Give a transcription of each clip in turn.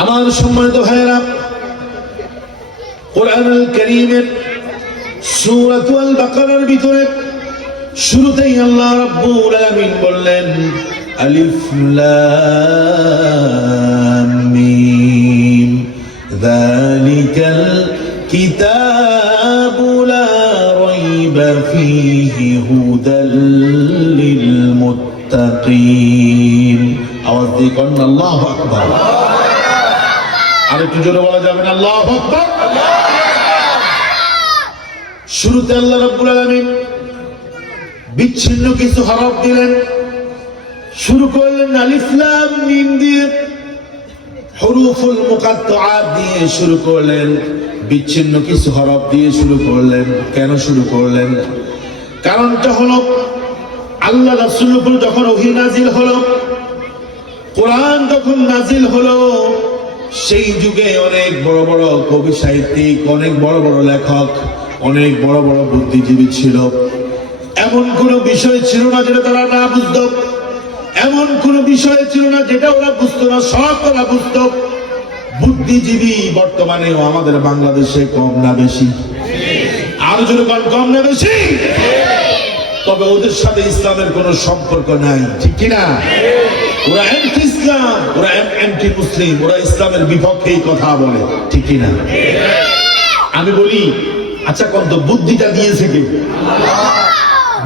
আমার সম্মানিত ভাইয়েরা, কোরআনুল কারীমের সূরাতুল বাকারার ভিতরে শুরুতেই আল্লাহ রাব্বুল আলামিন বললেন আলিফ লাম মিম যালিকাল কিতাবু লা রাইবা ফীহি হুদাল লিল মুত্তাকিন। আওয়াজ দিয়ে কোন আল্লাহু আকবার। আর একটু জোরে বলা যাবে না আল্লাহু আকবার। শুরুতে আল্লাহ রাব্বুল আলামিন বিচ্ছিন্ন কিছু হরফ দিলেন, শুরু করলেন আলিফ লাম মিম দিয়ে, হুরুফুল মুকাত্তাআত দিয়ে শুরু করলেন, বিচ্ছিন্ন কিছু হরফ দিয়ে শুরু করলেন। কেন শুরু করলেন? কারণটা হলো আল্লাহ রাসূলের উপর যখন ওহী নাজিল হলো, কোরআন যখন নাজিল হলো, সেই যুগে অনেক বড় বড় কবি সাহিত্যিক, অনেক বড় বড় লেখক, অনেক বড় বড় বুদ্ধিজীবী ছিল। এমন কোন বিষয় ছিল না যেটা তারা না বুঝত, এমন কোন বিষয় ছিল না যেটা ওরা বুঝতো না, সব ওরা বুঝত। বুদ্ধিজীবী বর্তমানেও আমাদের বাংলাদেশে কম না বেশি? আর যদি কম না বেশি? তবে ওদের সাথে ইসলামের কোন সম্পর্ক নাই, ঠিক কিনা? ওরা অ্যান্টি ইসলাম, ওরা অ্যান্টি মুসলিম, ওরা ইসলামের বিপক্ষেই কথা বলে, ঠিক কিনা? আমি বলি, আচ্ছা কত বুদ্ধিটা দিয়েছে কে?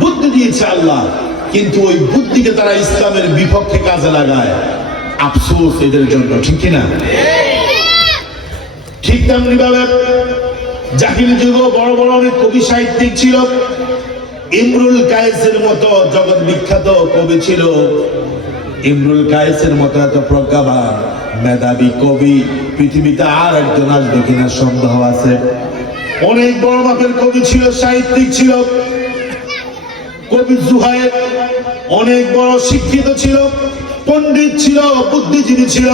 বুদ্ধি দিয়েছে আল্লাহ, কিন্তু ওই বুদ্ধিকে তারা ইসলামের বিপক্ষে কাজে লাগায়। আফসোস এদের জন্য, ঠিক কিনা? ঠিক তেমনি ভাবে জাহিলি যুগে বড় বড় অনেক কবি সাহিত্যিক ছিল। ইমরুল কায়েসের মতো জগৎ বিখ্যাত কবি ছিল। ইমরুল কায়েসের মতো এত প্রজ্ঞাবান মেধাবী কবি পৃথিবীতে আর একজন আসবে কিনা সন্দেহ আছে। অনেক বড় মাপের কবি ছিল, সাহিত্যিক ছিল। কবি জুহায়ের অনেক বড় শিক্ষিত ছিল, পণ্ডিত ছিল, বুদ্ধিজীবী ছিল,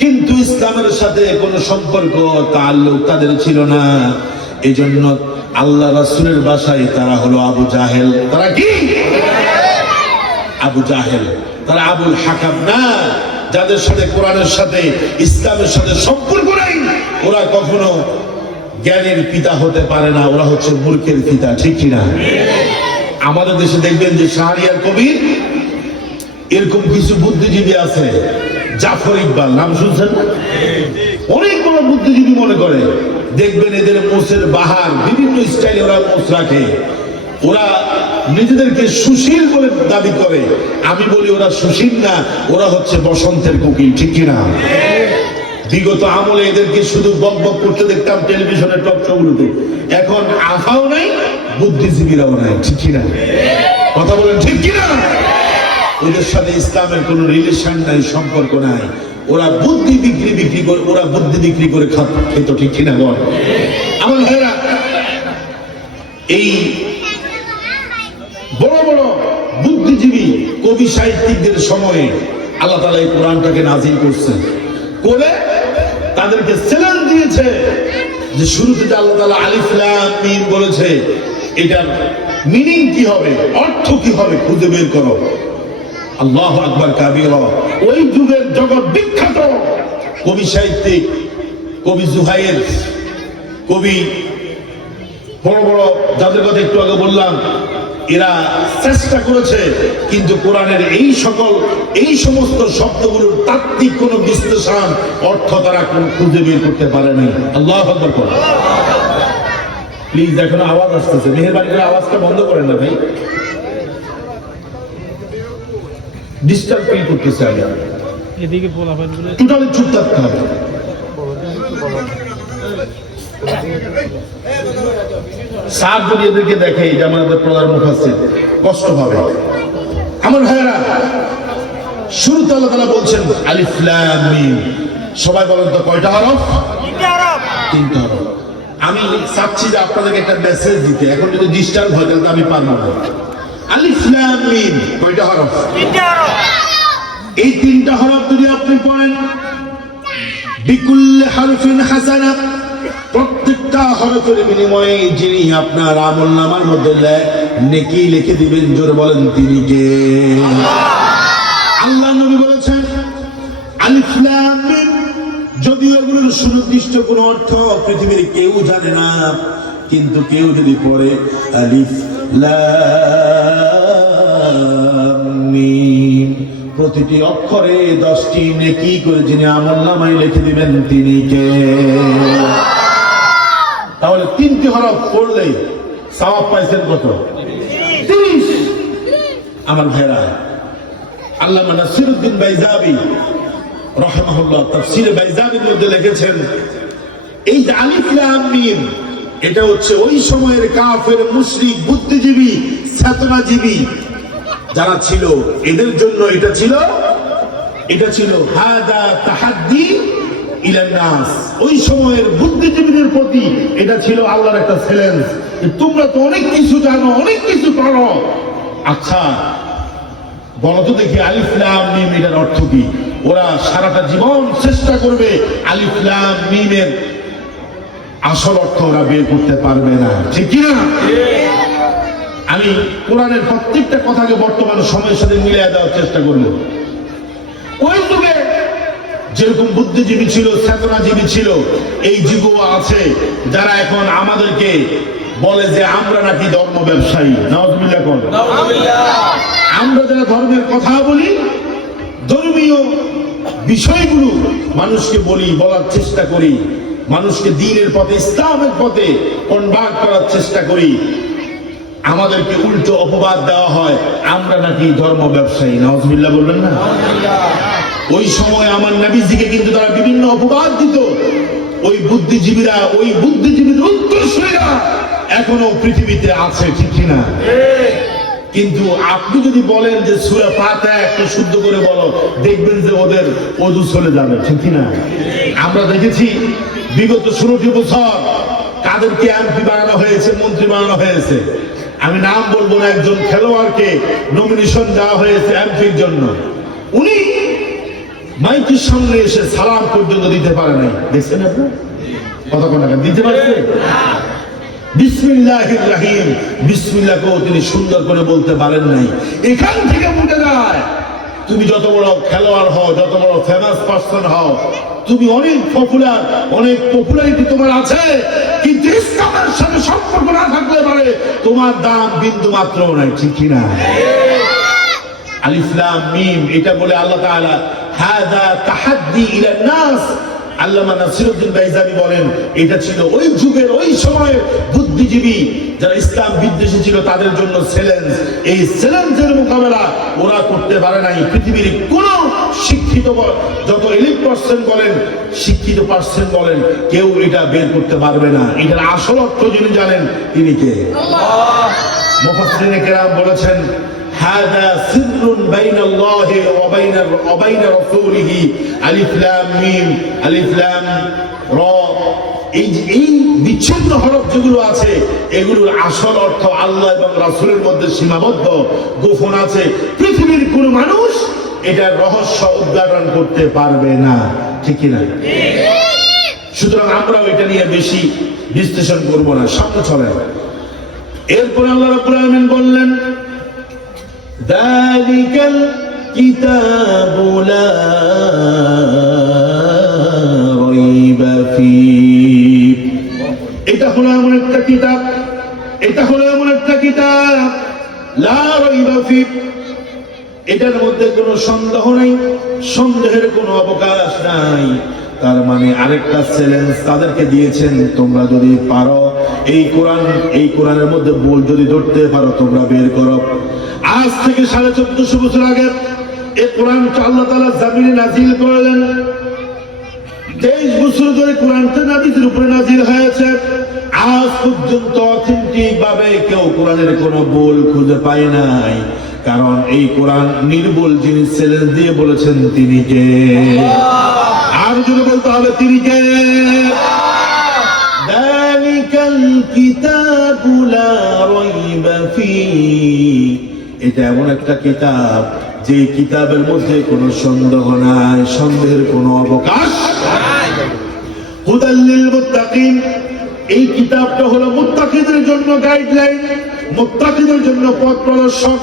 কিন্তু ইসলামের সাথে কোনো সম্পর্ক তাআল্লুক তাদের ছিল না। এই জন্য আল্লাহ রাসূলের ভাষায় তারা হলো আবু জাহেল। তারা কি? আবু জাহেল। তারা আবুল হাকাম না, যাদের সাথে কোরআনের সাথে ইসলামের সাথে সম্পর্ক নাই। ওরা কখনো জ্ঞানের পিতা হতে পারে না, ওরা হচ্ছে মূর্খের পিতা, ঠিক কিনা? আমাদের দেশে দেখবেন যে শাহরিয়ার কবির এরকম কিছু বুদ্ধিজীবী আছে। জাফর ইকবাল নাম শুনছেন না? অনেক বড় বুদ্ধিজীবী মনে করে। দেখবেন এদের মোষের বাহার বিভিন্ন স্টাইলে ওরা মোষ রাখে। ওরা নিজেদেরকে সুশীল বলে দাবি করে। আমি বলি ওরা সুশীল না, ওরা হচ্ছে বসন্তের কোকিল, ঠিক কিনা? বিগত আমলে এদেরকে শুধু বক বক করতে দেখতাম টেলিভিশনের টক শোগুলোতে। এখন আফাও নাই, বুদ্ধিজীবীরাও নাই, ঠিক কিনা? কথা বলেন ঠিক কিনা? ওদের সাথে ইসলামের কোন রিলেশন নাই, সম্পর্ক নাই। ওরা বুদ্ধি বিক্রি করে, ওরা বুদ্ধি বিক্রি করে খেত, ঠিক কিনা বল? আমার ভাইরা, এই বড় বড় বুদ্ধিজীবী কবি সাহিত্যিকদের সময়ে আল্লাহ তাআলা এই কোরআনটাকে নাজিল করছেন, করে তাদেরকে চ্যালেঞ্জ দিয়েছে যে শুরুতে আল্লাহ তাআলা আলিফ লাম মিম বলেছে, এটার মিনিং কি হবে, অর্থ কি হবে, খুঁজে বের করো। আল্লাহু আকবার কাবীরা। ওই যুগের জগৎ বিখ্যাত কবি সাহিত্যিক, কবি জুহায়ের, কবি বড় বড় যাদের কথা একটু আগে বললাম, এরা চেষ্টা করেছে, কিন্তু কোরআনের এই সমস্ত শব্দগুলোর তাত্ত্বিক কোন বিশ্লেষণ, অর্থ তারা কোন খুঁজে বের করতে পারেনি। আল্লাহু আকবার বলেন। প্লিজ, এখন আওয়াজ আসতেছে, মেহেরবানি করে আওয়াজটা বন্ধ করেন না ভাই, ডিস্টার্ব ফিল করতেছে। আমি এদিকে টোটালি চুপ থাকতে হবে। স্যার যদি এদেরকে দেখে যে আমাদের প্রধান মুফাসসির, কষ্ট পাবে। আমার ভাইয়েরা, শুরুতে আল্লাহ তাআলা বলছেন আলিফ লাম মিম। সবাই বলেন তো কয়টা হরফ? তিনটা হরফ। আমি চাচ্ছি যে আপনাদেরকে একটা মেসেজ দিতে, এখন যদি ডিস্টার্ব হয় তাহলে আমি পারবো না। আলিফ লাম মিম কয়টা হরফ? তিনটা হরফ। এই তিনটা হরফ যদি আপনি পড়েন, বিকুল্লি হারফিন হাসানা, প্রত্যেকটা হরফের বিনিময়ে যিনি আপনার আমলনামার মধ্যে নেকি লিখে দিবেন, জোরে বলেন তিনি কে? আল্লাহ নবী বলেছেন আলিফ লাম মিম যদিও এগুলোর সুনির্দিষ্ট কোন অর্থ পৃথিবীর কেউ জানে না, কিন্তু কেউ যদি পড়ে আলিফ লাম মিম, প্রতিটি অক্ষরে 10টি নেকি করে যিনি আমলনামায় লিখে দিবেন তিনি কে? তাহলে 3টি হরফ পড়লে সওয়াব পাইছেন কত? 30। আমার ভাইরা, আল্লামা নাসিরউদ্দিন বাইজাবি রাহিমাহুল্লাহ তাফসীরে বাইজাবির মধ্যে লিখেছেন, এই যে আলিফ লাম মিম, এটা হচ্ছে ওই সময়ের কাফের, মুশরিক, বুদ্ধিজীবী, চেতনাজীবী যারা ছিল, এদের জন্য এটা ছিল হাদা তাহাদ্দি ইলান নাস। ওই সময়ের বুদ্ধিজীবীদের প্রতি এটা ছিল আল্লাহর একটা চ্যালেঞ্জ, তোমরা তো অনেক কিছু জানো, অনেক কিছু করো, আচ্ছা বলো তো দেখি আলিফ লাম মিম এর অর্থ কি? ওরা সারাটা জীবন চেষ্টা করবে, আলিফ লাম মিমের আসল অর্থ ওরা বের করতে পারবে না, ঠিক কি না? আমি কোরআনের প্রত্যেকটা কথাকে বর্তমান সময়ের সাথে মিলিয়ে দেওয়ার চেষ্টা করব। ওই যুগে যেরকম বুদ্ধিজীবী ছিল, চেতনাজীবী ছিল, এই যুগও আছে যারা এখন আমাদেরকে বলে যে আমরা নাকি ধর্ম ব্যবসায়ী। নাউযুবিল্লাহ কোন আমরা যারা ধর্মের কথা বলি, ধর্মীয় বিষয়গুলো মানুষকে বলার চেষ্টা করি, মানুষকে দ্বীনের পথে, ইসলামের পথে কনভার্ট করার চেষ্টা করি, আমাদেরকে উল্টো অপবাদ দেওয়া হয় আমরা নাকি ধর্ম ব্যবসায়ী। নাউযুবিল্লাহ বলবেন না? ওই সময় আমার নবীজিকে কিন্তু তারা বিভিন্ন অপবাদ দিত। ওই বুদ্ধিজীবীরা, ওই বুদ্ধিজীবীর উত্তরসূরিরা এখনো পৃথিবীতে আছে, ঠিক কিনা? কিন্তু আপনি যদি বলেন যে সূরা ফাতিহা একটু শুদ্ধ করে বলো, দেখবেন যে ওদের ওযু চলে যাবে, ঠিক কিনা? আমরা দেখেছি বিগত 16টি বছর কাদেরকে এমপি বানানো হয়েছে, মন্ত্রী বানানো হয়েছে। আমি নাম বলবো না, একজন খেলোয়াড়কে নমিনেশন দেওয়া হয়েছে এমপির জন্য, উনি মাইকের সামনে এসে সালাম পর্যন্ত দিতে পারে নাই। দেখছেন আপনি? কথা কোন দিতে পারছে? বিসমিল্লাহির রহিম, বিসমিল্লাহকেও তিনি সুন্দর করে বলতে পারেন নাই। এখান থেকে বুঝে যায় তুমি যত বড় খেলোয়াড় হও, যত বড় ফেমাস পারসন হও, তুমি অনেক পপুলার, অনেক পপুলারিটি তোমার আছে, কিন্তু ইসলামের সাথে সম্পর্ক না থাকলে পারে তোমার দাম বিন্দু মাত্র নাই, ঠিক কিনা? আলিফ লাম মিম, এটা বলে আল্লাহ তাআলা হাদা তাহাদ্দি ইলান নাস। আল্লামা নাসিরউদ্দিন বাইজাবি বলেন, এটা ছিল ওই যুগের, ওই সময়ের বুদ্ধিজীবী যারা ইসলাম বিদ্বেষী ছিল তাদের জন্য চ্যালেঞ্জ। এই চ্যালেঞ্জের মোকাবেলা ওরা করতে পারে নাই। পৃথিবীর কোন শিক্ষিত, যত এলিট পার্সেন্ট বলেন, শিক্ষিত পার্সেন্ট বলেন, কেউ এটা বের করতে পারবে না। এটার আসল অর্থ যিনি জানেন তিনি কে? আল্লাহ। মুফাসসিরিনে কেরাম বলেছেন, হাদা সিররুন বাইনাল্লাহি ওয়া বাইনা রাসূলিহি, আলিফ লাম মিম, আলিফ লাম রা, এই বিচ্ছিন্ন হরফ যেগুলো আছে এগুলোর আসল অর্থ আল্লাহ এবং রাসূলের মধ্যে সীমাবদ্ধ, গোপন আছে। পৃথিবীর কোন মানুষ এটার রহস্য উদ্ঘাটন করতে পারবে না, ঠিক কি না? সুতরাং আমরাও এটা নিয়ে বেশি বিশ্লেষণ করব না, সামনে চলে। এরপর আল্লাহ রাব্বুল আলামিন বললেন, যালিকাল কিতাবু লা রাইবা ফীহ। এটা হলো এমন একটা কিতাব, এটা হলো এমন একটা কিতাব লা রাইবা ফীহ, এটার মধ্যে কোনো সন্দেহ নাই, সন্দেহের কোনো অবকাশ নাই। তার মানে আরেকটা চ্যালেঞ্জ তাদেরকে দিয়েছেন, তোমরা যদি পারো এই কোরআনের মধ্যে ভুল যদি ধরতে পারো তোমরা বের করো। আজ থেকে 1450 বছর আগে এই কোরআনটা আল্লাহ তাআলা জমিনে নাজিল করলেন। 23 বছর ধরে কোরআনটা নবীর উপরে নাজিল হয়েছে। আজ পর্যন্ত অথেন্টিক ভাবে কেউ কোরআনের কোনো ভুল খুঁজে পায় নাই, কারণ এই কোরআন নির্ভুল। যিনি চ্যালেঞ্জ দিয়ে বলেছেন তিনি কে? আর যদি বলতে হবে তিনি কে? যালিকাল কিতাবু লা রাইবা ফীহ, এটা এমন একটা কিতাব যে কিতাবের মধ্যে কোনো সন্দেহ নাই, সন্দেহের কোনো অবকাশ নাই। হুদাল লিল মুত্তাকিন, এই কিতাবটা হলো মুত্তাকিদের জন্য গাইডলাইন, মুত্তাকিদের জন্য পথ প্রদর্শক।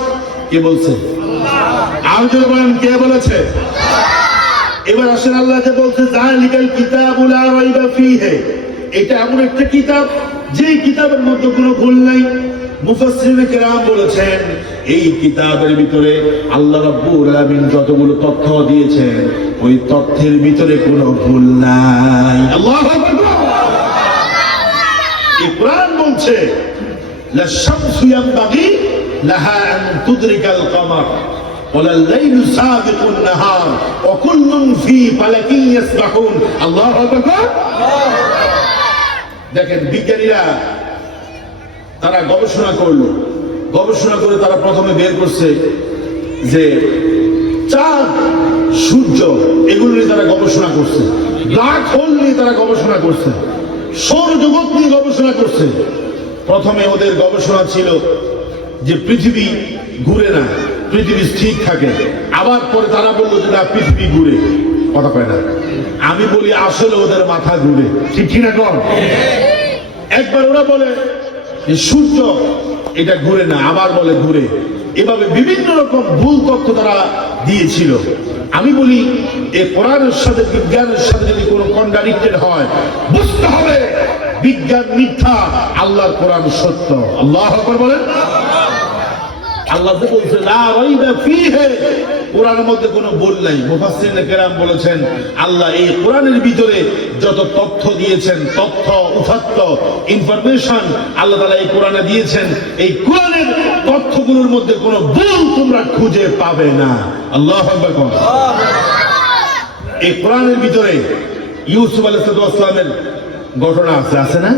কে বলছে? আল্লাহ। আর যদি বলেন কে বলেছে? এবার আসেন আল্লাহ যে বলছে যালিকাল কিতাবু লা রাইবা ফীহি, এটা এমন একটা কিতাব যেই কিতাবের মধ্যে কোনো ভুল নাই। মুফাসসিরিনে কেরাম বলেছেন এই কিতাবের ভিতরে আল্লাহ রাব্বুল আলামিন যতগুলো তথ্য দিয়েছেন ওই তথ্যের ভিতরে কোনো ভুল নাই। আল্লাহু আকবার। এই কোরআন বলছে লা শামসু ইয়ানবাগি লাহা আন তুদরিকাল কমার ওয়ালা লাইলু সাবিকুন নাহার ওয়া কুল্লুন ফী ফালাকিন ইয়াসবাহুন। আল্লাহু আকবার। দেখেন বিজ্ঞানীরা তারা গবেষণা করলো, গবেষণা করে তারা প্রথমে বের করছে যে চাঁদ, সূর্য এগুলো নিয়ে তারা গবেষণা করছে, ব্ল্যাক হোল নিয়ে তারা গবেষণা করছে, সৌরজগৎ নিয়ে গবেষণা করছে। প্রথমে ওদের গবেষণা ছিল যে পৃথিবী ঘুরে না, পৃথিবী স্থির থাকে। আবার পরে তারা বললো যে না, পৃথিবী ঘুরে। কথা পায় না। আমি বলি আসলে ওদের মাথা ঘুরে, ঠিক কিনা কর? একবার ওরা বলে যে সূর্য এটা ঘুরে না, আবার বলে ঘুরে। এভাবে বিভিন্ন রকম ভুল তথ্য তারা দিয়েছিল। আমি বলি এই কোরআনের সাথে বিজ্ঞানের সাথে যদি কোনো কন্ট্রাডিক্টেড হয়, বুঝতে হবে বিজ্ঞান মিথ্যা, আল্লাহর কোরআন সত্য। আল্লাহু আকবার বলেন। আল্লাহ যে বলছে লা রাইবা ফীহি, কোরআনের মধ্যে কোনো ভুল নাই। মুফাসসিরিনে কেরাম বলেছেন আল্লাহ এই কোরআনের ভিতরে যত তথ্য দিয়েছেন, তথ্য উপাত্ত ইনফরমেশন আল্লাহ তাআলা এই কোরআনে দিয়েছেন, এই কোরআনের তথ্যগুলোর মধ্যে কোনো ভুল তোমরা খুঁজে পাবে না। আল্লাহু আকবার। এই কোরআনের ভিতরে ইউসুফ আলাইহিস সালামের ঘটনা আছে, আছে না?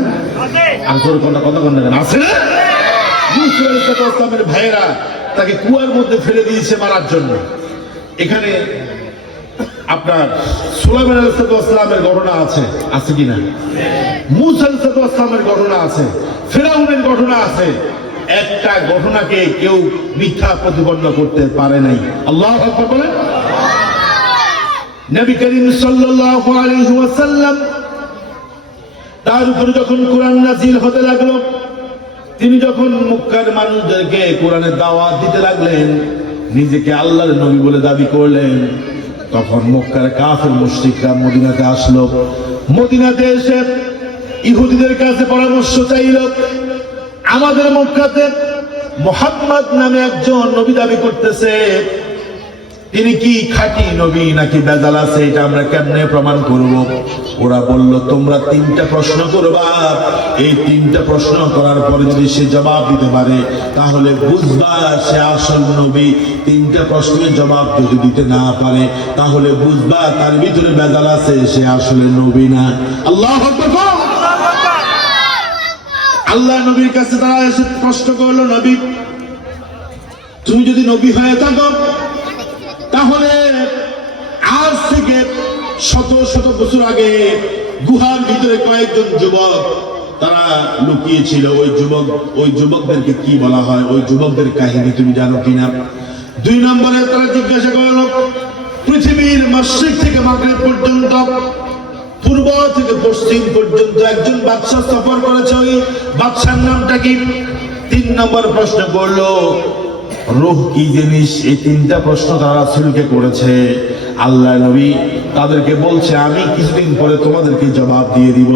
আছে। কথা আছে না? ইউসুফ আলাইহিস সালামের ভাইয়েরা তাকে কুয়ার মধ্যে ফেলে দিয়েছে মারার জন্য। এখানে আপনার সুলাইমান আলাইহিস সালামের ঘটনা আছে, আছে কিনা? মূসা আলাইহিস সালামের ঘটনা আছে, ফিরআউনের ঘটনা আছে। একটা ঘটনাকে কেউ মিথ্যা প্রতিপন্ন করতে পারে নাই। আল্লাহু আকবার বলেন। নবী করিম সাল্লাল্লাহু আলাইহি ওয়াসাল্লাম তার উপরে যখন কোরআন নাযিল হতে লাগলো, তিনি যখন মক্কার মানুষদেরকে কোরআনের দাওয়াত দিতে লাগলেন, নিজেকে আল্লাহর নবী বলে দাবি করলেন, তখন মক্কার কাফের মুশরিকরা মদিনাতে আসলো। মদিনাতে এসে ইহুদিদের কাছে পরামর্শ চাইল, আমাদের মক্কাতে মুহাম্মদ নামে একজন নবী দাবি করতেছে, তিনি কি খাঁটি নবী নাকি বেজাল আছে, এটা আমরা কেমনে প্রমাণ করব? ওরা বলল তোমরা তিনটা প্রশ্ন করবা, এই তিনটা প্রশ্ন করার পরে যদি সে জবাব দিতে পারে তাহলে বুঝবা সে আসল নবী। তিনটা প্রশ্নের জবাব যদি দিতে না পারে তাহলে বুঝবা তার ভিতরে বেজাল আছে, সে আসলে নবী না। আল্লাহু আকবার। আল্লাহ নবীর কাছে তারা এসে প্রশ্ন করলো, নবী তুমি যদি নবী হয়ে থাকো তাহলে আজ থেকে শত শত বছর আগে গুহার ভিতরে কয়েকজন যুবক তারা লুকিয়েছিল, ওই যুবকদেরকে কি বলা হয়, ওই যুবকদের কাহিনী তুমি জানো কিনা? 2 নম্বরে তারা জিজ্ঞাসা করলো পৃথিবীর মাশরিক থেকে মাগরিব পর্যন্ত, পূর্ব থেকে পশ্চিম পর্যন্ত একজন বাদশা সফর করেছে, ওই বাদশার নামটা কি? 3 নম্বর প্রশ্ন করলো রূহ কি জিনিস? এই 3টা প্রশ্ন তারা রাসূলকে করেছে। আল্লাহ নবী তাদেরকে বলছে আমি কিছুদিন পরে তোমাদেরকে জবাব দিয়ে দিব।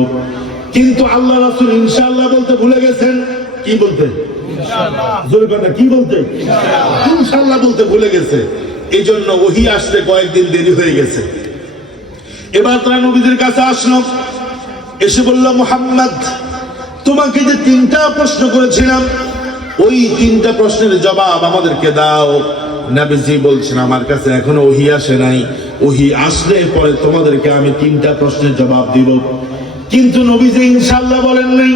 কিন্তু আল্লাহ রাসূল ইনশাআল্লাহ বলতে ভুলে গেছেন। কি বলতে? ইনশাআল্লাহ। জোরে কথা, কি বলতে? ইনশাআল্লাহ বলতে ভুলে গেছে। এইজন্য ওহী আসতে কয়েকদিন দেরি হয়ে গেছে। এবার তারা নবীদের কাছে আসলো, এসে বলল মুহাম্মদ তোমাকে যে 3টা প্রশ্ন করেছিলাম ওই 3টা প্রশ্নের জবাব আমাদেরকে দাও। নবীজি বলছেন আমার কাছে এখনো ওহী আসে নাই, ওহী আসলে পরে তোমাদেরকে আমি 3টা প্রশ্নের জবাব দিব। কিন্তু নবীজি ইনশাআল্লাহ বলেন নাই,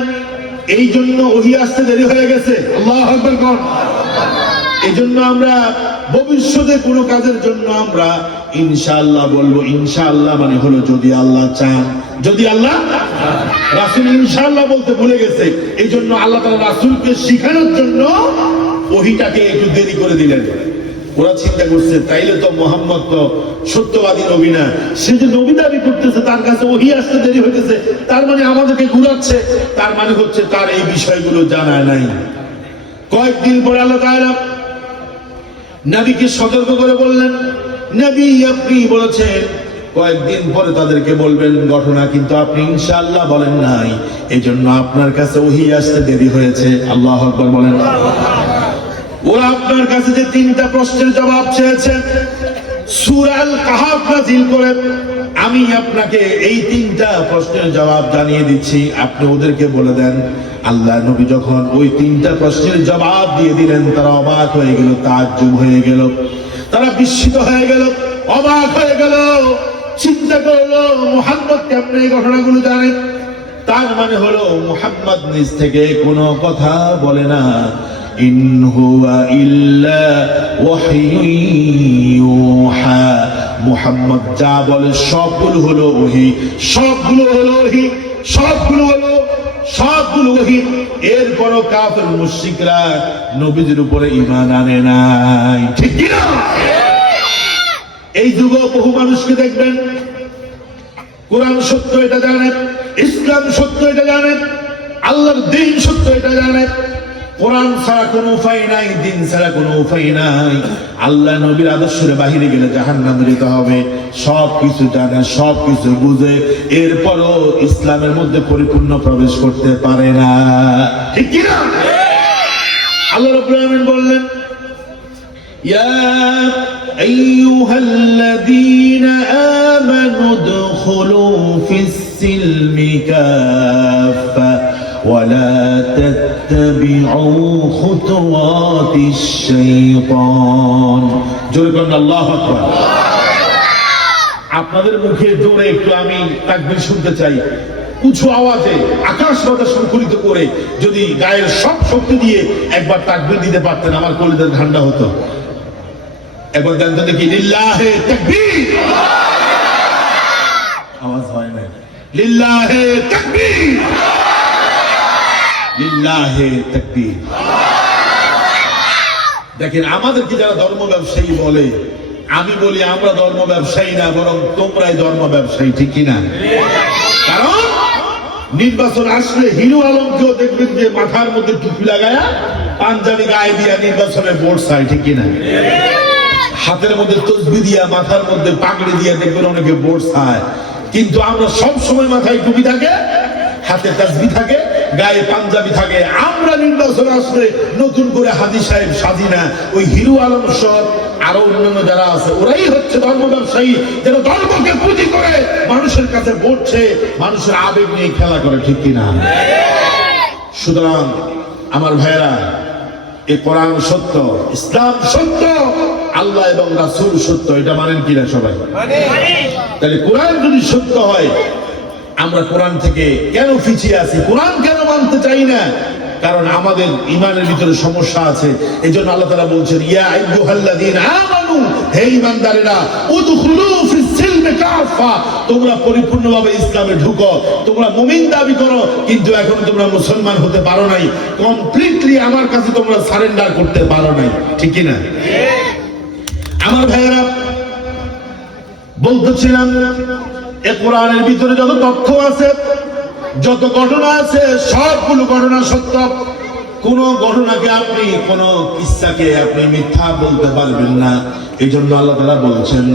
এই জন্য ওহী আসতে দেরি হয়ে গেছে। আল্লাহু আকবার। এই জন্য আমরা ভবিষ্যতে কোনো কাজের জন্য আমরা ইনশাআল্লাহ বলবো। ইনশাআল্লাহ মানে হলো যদি আল্লাহ চান, যদি আল্লাহ। রাসূল ইনশাআল্লাহ বলতে ভুলে গেছে, এই জন্য আল্লাহ তাআলা রাসূলকে শিখানোর জন্য ওহীটাকে একটু দেরি করে দিলেন। ওরা চিন্তা করছে তাইলে তো মুহাম্মদ তো সত্যবাদী নবী না, সে যে নবী দাবি করতেছে তার কাছে ওহী আসতে দেরি হইতেছে, তার মানে আমাদেরকে ঘুরাচ্ছে, তার মানে হচ্ছে তার এই বিষয়গুলো জানা নাই। কয়েকদিন পরে আল্লাহ তাআলা নবীকে সতর্ক করে বললেন, নবী আপনি বলেছেন কয়েকদিন পরে তাদেরকে বলবেন ঘটনা কিন্তু আপনি ইনশাআল্লাহ বলেন নাই, এই জন্য আপনার কাছে ওহী আসতে দেরি হয়েছে। আল্লাহু আকবার বলেন। ওরা আপনার কাছে যে 3টা প্রশ্নের জবাব চেয়েছে সূরা আল কাহাফ নাযিল করে আমি আপনাকে এই 3টা প্রশ্নের জবাব জানিয়ে দিচ্ছি, আপনি ওদেরকে বলে দেন। আল্লাহ নবী যখন ওই 3টা প্রশ্নের জবাব দিয়ে দিলেন, তারা অবাক হয়ে গেল, তাজ্জুব হয়ে গেল, তারা বিস্মিত হয়ে গেল, অবাক হয়ে গেল, চিন্তা করলো মুহাম্মদ কেমনে এই ঘটনাগুলো জানে। তার মানে হলো মুহাম্মদ নিজ থেকে কোনো কথা বলে না। ইন হুয়া ইল্লা ওয়াহয়ুন ইউহা, মুহাম্মদ যা বলে সবগুলো হলো ওহী, সবগুলো হলো ওহী, সবগুলো হলো ওহী। এরপরও কাফের মুশরিকরা নবীজির উপরে ঈমান আনে নাই, ঠিক কি না? এই যুগে বহু মানুষকে দেখবেন কোরআন সত্য এটা জানে, ইসলাম সত্য এটা জানে, আল্লাহর দ্বীন সত্য এটা জানে, কোরআন ছাড়া কোনো উপায় নাই, দ্বীন ছাড়া কোনো উপায় নাই, আল্লাহ নবীর আদর্শের বাহিরে গেলে জাহান্নামে যেতে হবে, সবকিছু জানে, সবকিছু বুঝে, এরপরও ইসলামের মধ্যে পরিপূর্ণ প্রবেশ করতে পারে না, ঠিক কি না? আল্লাহ রাব্বুল আলামিন বললেন, ইয়া আইয়ুহাল্লাযীনা আমানু উদখুলু ফিস-সিলমি কাফা ওয়া লা তাত্তাবিউ খুতুওয়াতিশ শাইতান। জোরে বলেন আল্লাহু আকবার। আপনাদের মুখে জোরে একটু আমি তাকবীর শুনতে চাই, উঁচু আওয়াজে আকাশ বাতাস মুখরিত করে যদি গায়ের সব শক্তি দিয়ে একবার তাকবীর দিতে পারতেন, আমার কলিজা ঠান্ডা হতো। একবার দেন তো দেখি, লিল্লাহে তাকবীর। আওয়াজ হয় না, লিল্লাহে তাকবীর, লিল্লাহে তাকবীর। দেখেন আমাদেরকে যারা ধর্ম ব্যবসায়ী বলে, আমি বলি আমরা ধর্ম ব্যবসায়ী না, বরং তোমরাই ধর্ম ব্যবসায়ী, ঠিক কিনা? কারণ নির্বাচন আসলে হিরো আলমকেও দেখবেন যে মাথার মধ্যে টুপি লাগায়া পাঞ্জাবি গায়ে দিয়া নির্বাচনে ভোট চায়, ঠিক কিনা? হাতের মধ্যে তসবিহ দিয়া, মাথার মধ্যে পাগড়ি দিয়া দেখবেন অনেকে ভোট চায়। কিন্তু আমরা সব সময় মাথায় টুপি থাকে, হাতে তাসবিহ থাকে, গায়ে পাঞ্জাবি থাকে। আমরা নির্বাচন আসলে নতুন করে হাজী সাহেব সাজি না, ওই হিরো আলম সহ আরো অন্যান্য যারা আছে ওরাই হচ্ছে ধর্ম ব্যবসায়ী, যারা ধর্মকে পুঁজি করে মানুষের কাছে ভোটছে, মানুষের আবেগ নিয়ে খেলা করে, ঠিক কিনা? সুতরাং আমার ভাইয়েরা, এই কোরআন সত্য, ইসলাম সত্য, আল্লাহ এবং রাসূল সত্য, এটা মানেন কিনা সবাই? তাহলে কোরআন যদি সত্য হয়, আমরা কোরআন থেকে কেন পিছিয়ে আছি, কোরআন কেন মানতে চাই না? কারণ আমাদের ঈমানের ভিতরে সমস্যা আছে। এজন্য আল্লাহ তাআলা বলছেন, ইয়া আইয়ুহাল্লাযীনা আমানু, হে ঈমানদারেরা, উদখুলু ফিস-সিলমি কাফা, তোমরা পরিপূর্ণভাবে ইসলামে ঢুকো। তোমরা মুমিন দাবি করো, কিন্তু এখনো তোমরা মুসলমান হতে পারো নাই, কমপ্লিটলি আমার কাছে তোমরা সারেন্ডার করতে পারো নাই, ঠিক কি না? আমার ভাইয়েরা, বলতেছিলাম এই কোরআনের ভিতরে যত তথ্য আছে, যত ঘটনা আছে, সবগুলো ঘটনা সত্য। কোন ঘটনাকে আপনি, কোন কিসসাকে আপনি মিথ্যা বলতে পারবেন না। এই জন্য আল্লাহ তাআলা বলছেন,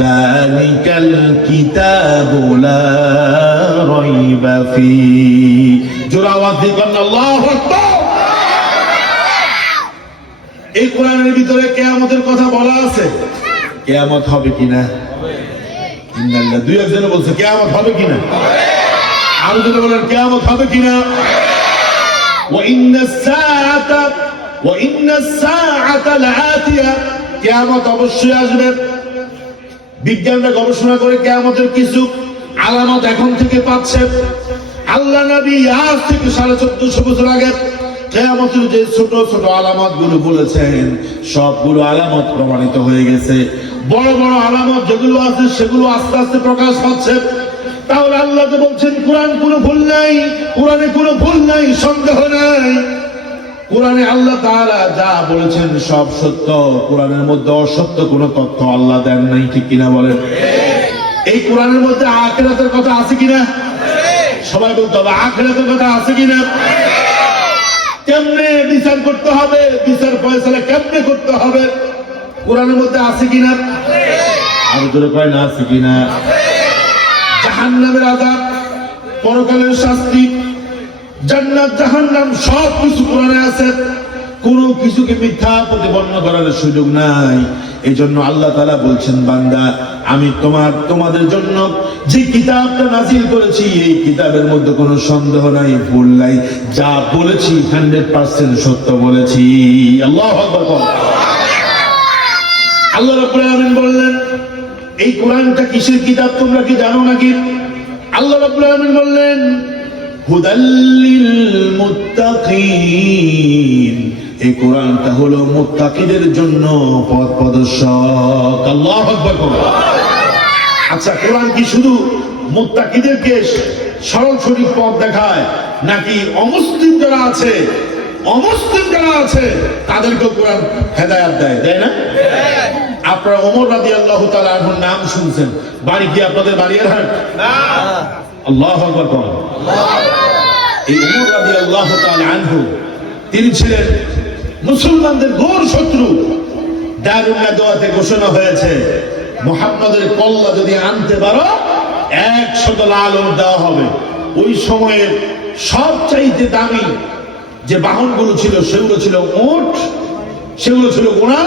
যালিকাল কিতাবু লা রাইবা ফি। জোরে আওয়াজ দিয়ে বলেন আল্লাহু আকবার। এই কোরআনের ভিতরে কিয়ামতের কথা বলা আছে। কিয়ামত হবে কিনা? ইন্নাল্লাহ, দুই একজনে বলছে কিয়ামত হবে কিনা? আরো যদি বলেন কিয়ামত হবে কিনা? ওয়া ইন্নাস সাআতা লাআতিয়া, কিয়ামত অবশ্যই আসবে। বিজ্ঞানরা গবেষণা করে কিয়ামতের কিছু আলামত এখন থেকে পাচ্ছে। আল্লাহ নবী আজ থেকে 1450 বছর আগে কিয়ামতের যে ছোট ছোট আলামত গুলো বলেছেন, সবগুলো আলামত প্রমাণিত হয়ে গেছে। বড় বড় আলামত যেগুলো আছে সেগুলো আস্তে আস্তে প্রকাশ পাচ্ছে। তাহলে আল্লাহ তো বলছেন কোরআন কোনো ভুল নাই, কোরআনে কোনো ভুল নাই, সন্দেহ নাই। কোরআনে আল্লাহ তাআলা যা বলেছেন সব সত্য, কোরআনের মধ্যে অসত্য কোনো তথ্য আল্লাহ দেন নাই, ঠিক কিনা বলেন? এই কোরআনের মধ্যে আখিরাতের কথা আছে কিনা? সবাই বলতে হবে, আখিরাতের কথা আছে কিনা? কেমনে বিচার করতে হবে, বিচার ফয়সালা কেমনে করতে হবে, কোরআনের মধ্যে আছে কিনা? আর জোরে কয় না আছে কিনা? জাহান্নামের আযাব, পরকালের শাস্তি, জান্নাত জাহান্নাম সব কিছু কোরআনে আছে, কোনো কিছুকে মিথ্যা প্রতিপন্ন করার সুযোগ নাই। এই জন্য আল্লাহ তাআলা বলছেন, বান্দা আমি তোমাদের জন্য যে কিতাবটা নাজিল করেছি এই কিতাবের মধ্যে কোনো সন্দেহ নাই, ভুল নাই, যা বলেছি 100% সত্য বলেছি। আল্লাহু আকবার। আল্লাহ রাব্বুল আলামিন বললেন, এই কোরআনটা কিসের কিতাব তোমরা কি জানো নাকি? আল্লাহ রাব্বুল আলামিন বললেন, হুদাল্লিল মুত্তাকিন, এই কোরআনটা হলো মুত্তাকিদের জন্য পথ প্রদর্শক। আল্লাহু আকবার। আচ্ছা, কোরআন কি শুধু মুত্তাকিদেরকে সরল সঠিক পথ দেখায়, নাকি অমুসলিম যারা আছে তাদেরকে কোরআন হেদায়েত দেয় না? আপনারা ওমর রাদিয়াল্লাহু তাআলা আনহুর নাম শুনছেন, বাড়ি কি আপনাদের বাড়িয়ারহাট? না। আল্লাহু আকবার। এই ওমর রাদিয়াল্লাহু তাআলা আনহু তিনি ছিলেন মুসলমানদের ঘোর শত্রু। দারুন নাদওয়াতে ঘোষণা হয়েছে, মুহাম্মাদের কল্লা যদি আনতে পারো 100 লাল উট দেওয়া হবে। ওই সময়ের সবচাইতে দামি যে বাহনগুলো ছিল সেগুলো ছিল উট, সেগুলো ছিল ঘোড়া,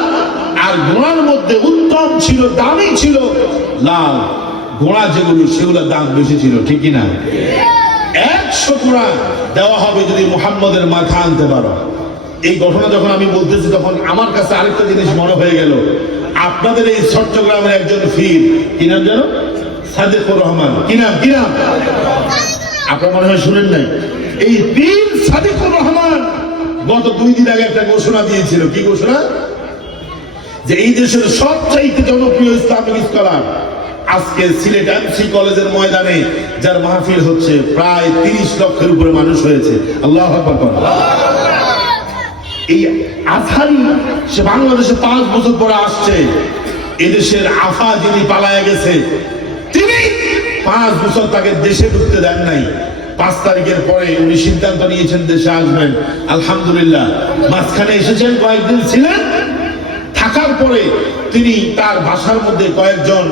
আর ঘোড়ার মধ্যে উত্তম ছিল, দামি ছিল লাল ঘোড়া, যেগুলো সেগুলোর দাম বেশি ছিল, ঠিক কিনা? 100 ঘোড়া দেওয়া হবে যদি মুহাম্মাদের মাথা আনতে পারো। এই ঘটনা যখন আমি বলতেছি তখন আমার কাছে আরেকটা জিনিস মনে হয়ে গেল। আপনাদের এই চট্টগ্রামের একজন ফির, কি নাম জানো? সাদেকুর রহমান। কি নাম? আপনারা মনে হয় শুনেন নাই। এই পীর সাদেকুর রহমান গত 2 দিন আগে একটা ঘোষণা দিয়েছিল। কি ঘোষণা? যে এই দেশের সবচাইতে জনপ্রিয় ইসলামিক স্কলার আজকে সিলেট এমসি কলেজের ময়দানে যার মাহফিল হচ্ছে, প্রায় 30 লক্ষের উপরে মানুষ হয়েছে। আল্লাহু আকবার। এই আজহারি সে বাংলাদেশে 5 বছর পরে আসছে। এদেশের আফা যিনি পালায়া গেছে, তিনি 5 বছর তাকে দেশে ঢুকতে দেন নাই। 5 তারিখের পরে উনি সিদ্ধান্ত নিয়েছেন দেশে আসবেন। আলহামদুলিল্লাহ, মাঝখানে এসেছেন, কয়েকদিন ছিলেন, থাকার পরে তিনি তার ভাষার মধ্যে কয়েকজন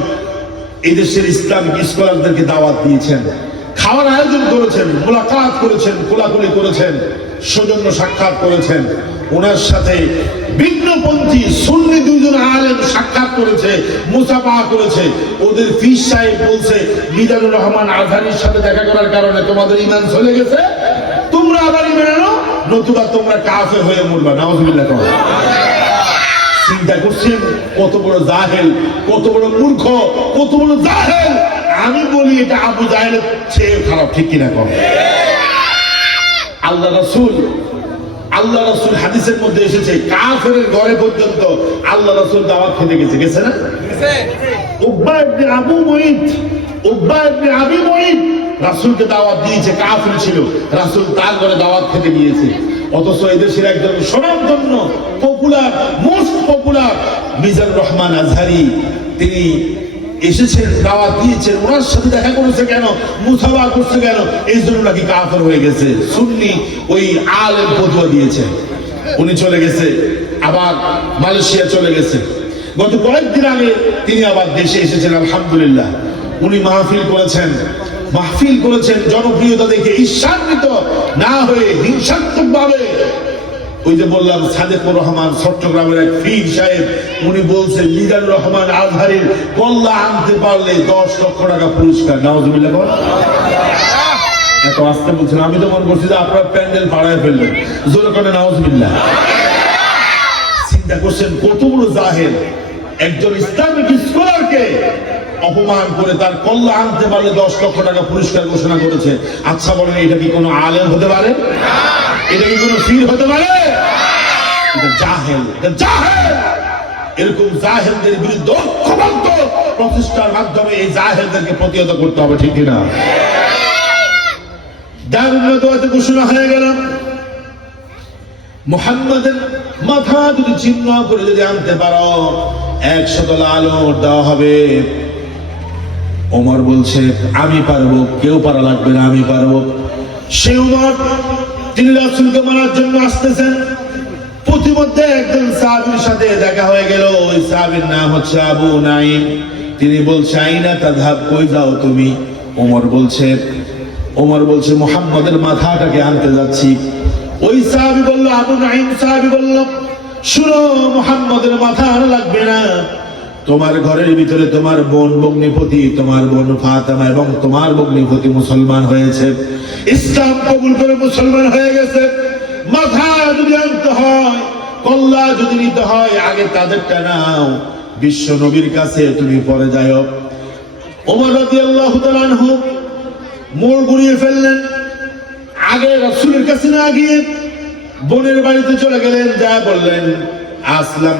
এদেশের ইসলামিক স্কলারদেরকে দাওয়াত দিয়েছেন, খাওয়ার আয়োজন করেছেন, মোলাকাত করেছেন, কোলাকুলি করেছেন, সৌজন্য সাক্ষাৎ করেছেন। ওনার সাথে ভিন্নপন্থী সুন্নি 2 জন আলেম সাক্ষাৎ করেছে, মুসাফাহা করেছে। ওদের ফিস সাহেব বলছে, মিজানুর রহমান আজহারির সাথে দেখা করার কারণে তোমাদের ঈমান চলে গেছে, তোমরা আবার ঈমান আনো, নতুবা তোমরা কাফের হয়ে মরবা। নাউজুবিল্লাহ। চিন্তা করছেন কত বড় জাহেল, কত বড় মূর্খ, কত বড় জাহেল। আমি বলি এটা আবু জাহেলের চেয়ে খারাপ, ঠিক কিনা? কম। আল্লাহ রাসূল হাদিসের মধ্যে এসেছে, কাফের ঘরে পর্যন্ত আল্লাহ রাসূল দাওয়াত খেতে গেছে না? উকবা ইবনে আবি মুঈত রাসূলকে দাওয়াত দিয়েছে, কাফের ছিল, রাসূল তার ঘরে দাওয়াত খেতে গিয়েছে। অথচ এদেশের একজন স্বনামধন্য মোস্ট পপুলার মিজানুর রহমান আজহারি, তিনি এসেছেন, দাওয়াত দিয়েছেন, ওনার সাথে দেখা করেছে কেন, মুসাফা করছে কেন, এই জন্য নাকি কাফের হয়ে গেছে। সুন্নি ওই আলেম ফতোয়া দিয়েছে, উনি চলে গেছে, আবার মালয়েশিয়া চলে গেছে। গত কয়েকদিন আগে তিনি আবার দেশে এসেছেন। আলহামদুলিল্লাহ, উনি মাহফিল করেছেন, জনপ্রিয়তা দেখে ঈর্ষান্বিত না হয়ে হিংসাত্মক ভাবে। ওই যে বললাম, সাদেকুর রহমান চট্টগ্রামের এক পীর সাহেব, উনি বলছেন মিজানুর রহমান আজহারির কল্লা আনতে পারলে 10 লক্ষ টাকা পুরস্কার। নাউজুবিল্লাহ। এত আস্তে বলছেন, আমি তো মনে করছি যে আপনার প্যান্ডেল ভাড়ায় ফেললেন। জোরে করে নাউজুবিল্লাহ। চিন্তা করছেন কত বড় জাহেল, একজন ইসলামিক স্কলারকে অপমান করে তার কল্লা আনতে পারলে 10 লক্ষ টাকা পুরস্কার ঘোষণা করেছে। আচ্ছা বলেন, এটা কি কোনো আলেম হতে পারে? এটা কি কোনো পীর হতে পারে? এটা জাহেল। এরকম জাহেলদের বিরুদ্ধে ঐক্যবদ্ধ প্রচেষ্টার মাধ্যমে এই জাহেলদেরকে প্রতিহত করতে হবে, ঠিক কিনা? দারুন নাদওয়াতে ঘোষণা হয়ে গেল, মুহাম্মাদের মাথা যদি চিহ্ন করে যদি আনতে পারো 100 লাল উট দেওয়া হবে। ওমর বলছে, আমি পারবো, কেউ পারা লাগবে না, আমি পারবো। সে ওমর, তিনি রাসূলকে মারার জন্য আসতেছেন। প্রতিমধ্যে একজন সাহাবীর সাথে দেখা হয়ে গেল। ওই সাহাবীর নাম হচ্ছে আবু নাঈম। তিনি বলছে, আইনা তাযহাব, কই যাও তুমি? ওমর বলছে মুহাম্মদের মাথাটাকে আনতে যাচ্ছি। ওই সাহাবী বলল, আবু নাঈম সাহাবী বলল, শুনো, মুহাম্মদের মাথা আনা লাগবে না। তোমার ঘরের ভিতরে তোমার বোন ভগ্নিপতি, তোমার বোন ফাতেমা এবং তোমার ভগ্নিপতি মুসলমান হয়েছে, ইসলাম কবুল করে মুসলমান হয়ে গেছে। মাথা যদি আনতে হয়, কল্লা যদি নিতে হয়, আগে তাদেরটা নাও, বিশ্ব নবীর কাছে তুমি পরে যাও। ওমর রাদিয়াল্লাহু তাআলা আনহু মোড় ঘুরিয়ে ফেললেন, আগে রাসূলের কাছে না গিয়ে বোনের বাড়িতে চলে গেলেন, যা বললেন, আসলাম,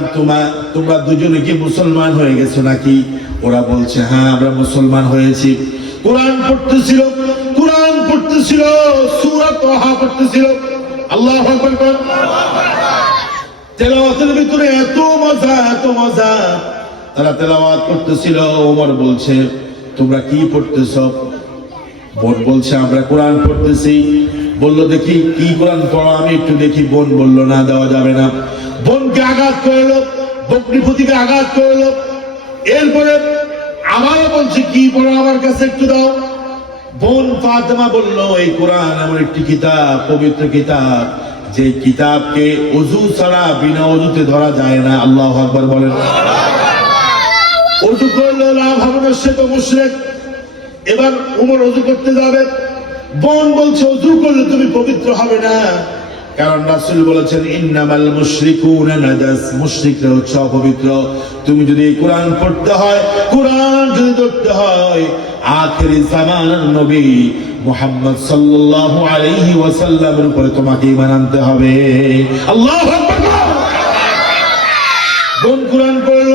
তোমরা দুজনে কি মুসলমান হয়ে গেছো নাকি? ওরা বলছে, হ্যাঁ, আমরা মুসলমান হয়েছি। কোরআন পড়তেছিল, সূরা তাহা পড়তেছিল। আল্লাহু আকবার। তেলাওয়াতের ভিতরে এত মজা, তারা তেলাওয়াত করতেছিল। ওমর বলছে, তোমরা কি পড়তেছ? বোন বলছে, আমরা কোরআন পড়তেছি। বলল, দেখি কি কোরআন পড়ো, আমি একটু দেখি। বোন বলল, না, দেওয়া যাবে না। বোনকে আঘাত করলো, ভগ্নিপতিকে আঘাত করলো। এরপরে আমারও বলছে, কি পড়ো, আমার কাছে একটু দাও। বোন ফাতেমা বলল, এই কোরআন এমন একটি কিতাব, পবিত্র কিতাব, যে কিতাবকে ওযু ছাড়া বিনা ওযুতে ধরা যায় না। আল্লাহু আকবার বলেন। ওযু করলে লাভ হবে না, সে তো মুশরিক। এবার ওমর ওযু করতে যাবে, বোন বলছে, ওযু করলে তুমি পবিত্র হবে না, কারণ রাসূল বলেছেন, ইন্নামাল মুশরিকুনা নাজাস, মুশরিকরা হচ্ছে অপবিত্র। তুমি যদি এই কোরআন পড়তে হয়, কোরআন যদি ধরতে হয়, আখিরি জামানার নবী মুহাম্মদ সাল্লাল্লাহু আলাইহি ওয়াসাল্লামের উপরে তোমাকে ঈমান আনতে হবে। আল্লাহু আকবার। বোন কোরআন পড়ল,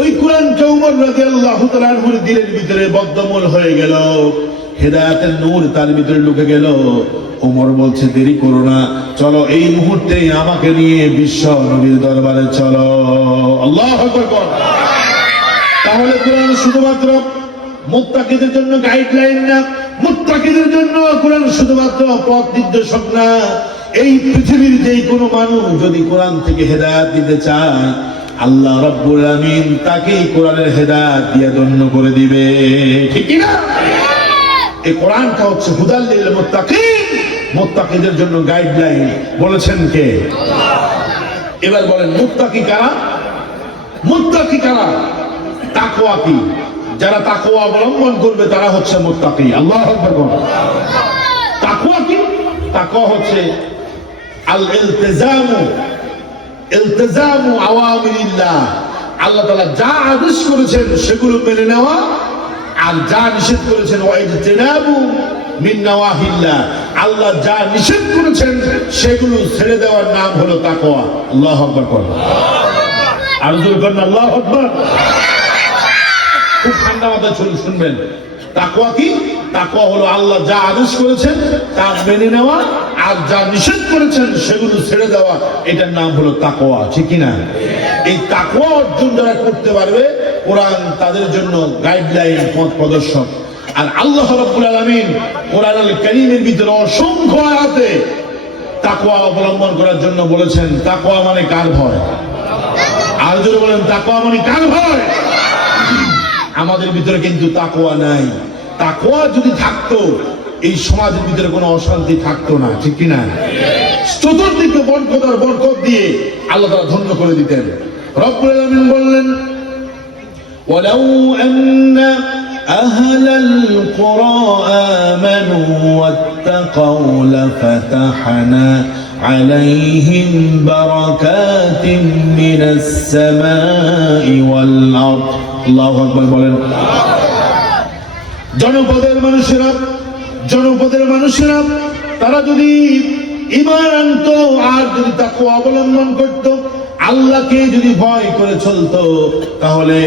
ওই কোরআনটা ওমর রাদিয়াল্লাহু তাআলা আনহুর দিলের ভিতরে বদ্ধমূল হয়ে গেল, হেদায়েতের নূর তার ভিতরে ঢুকে গেল। ওমর বলছে, দেরি করো না, চলো এই মুহূর্তে আমাকে নিয়ে বিশ্ব নবীর দরবারে চলো। আল্লাহু আকবার। তাহলে কোরআন শুধুমাত্র মুত্তাকিদের জন্য গাইডলাইন না, মুত্তাকিদের জন্য কোরআন শুধুমাত্র পথ নির্দেশক না। এই পৃথিবীর যেই কোনো মানুষ যদি কোরআন থেকে হেদায়েত দিতে চায়, আল্লাহ রাব্বুল আমিন তাকে কোরআনের হেদায়েত দিয়ে ধন্য করে দিবে, ঠিক কি না? এই কোরআনটা হচ্ছে হুদাল লিল মুত্তাকিন, মুত্তাকিদের জন্য গাইডলাইন। বলেছেন কে? এবার বলেন, মুত্তাকি কারা? মুত্তাকি কারা? তাকওয়া কি? যারা তাকওয়া অবলম্বন করবে তারা হচ্ছে মুত্তাকি। আল্লাহু আকবার। তাকওয়া কি? তাকওয়া হচ্ছে আল ইলতিজামু আওয়ামিরিল্লাহ, আল্লাহ তাআলা যা আদেশ করেছেন সেগুলো মেনে নেওয়া, আর যা নিষেধ করেছেন ওয়াইজতিনাবু মিন নাওয়াহিল্লাহ, আল্লাহ যা নিষেধ করেছেন সেগুলো ছেড়ে দেওয়ার নাম হলো তাকওয়া। আল্লাহু আকবার। আর জোরে বলেন আল্লাহু আকবার। খুব ঠান্ডা মাথায় শুনবেন। তাকওয়া কি? তাকওয়া হলো আল্লাহ যা আদেশ করেছেন তা মেনে নেওয়া, আর যা নিষেধ করেছেন সেগুলো ছেড়ে দেওয়া, এটার নাম হলো তাকওয়া, ঠিক কি না? এই তাকওয়া অর্জন যারা করতে পারবে, কোরআন তাদের জন্য গাইডলাইন, পথ প্রদর্শক। আর আল্লাহ রাব্বুল আলামিন কোরআনুল কারীমের ভিতরে অসংখ্য আয়াতে তাকওয়া অবলম্বন করার জন্য বলেছেন। তাকওয়া মানে কার ভয়? আর যদি বলেন, তাকওয়া মানে কার ভয়? আমাদের ভিতরে কিন্তু তাকওয়া নাই। তাকওয়া যদি থাকতো, এই সমাজের ভিতরে কোনো অশান্তি থাকতো না, ঠিক কি না? চতুর্দিকে বরকত আর বরকত দিয়ে আল্লাহ তাআলা ধন্য করে দিতেন। রব্বুল আলামিন বললেন, ওয়ালাউ আন্না আহলাল কুরা আমানু ওয়াত্তাকাউ লাফাতাহনা আলাইহিম বারাকাতিন মিনাস সামাই ওয়াল আরদ। আল্লাহু আকবার বলেন। জনপদের মানুষেরা তারা যদি ঈমান আনতো আর যদি তাকওয়া অবলম্বন করত, আল্লাহকে যদি ভয় করে চলতো, তাহলে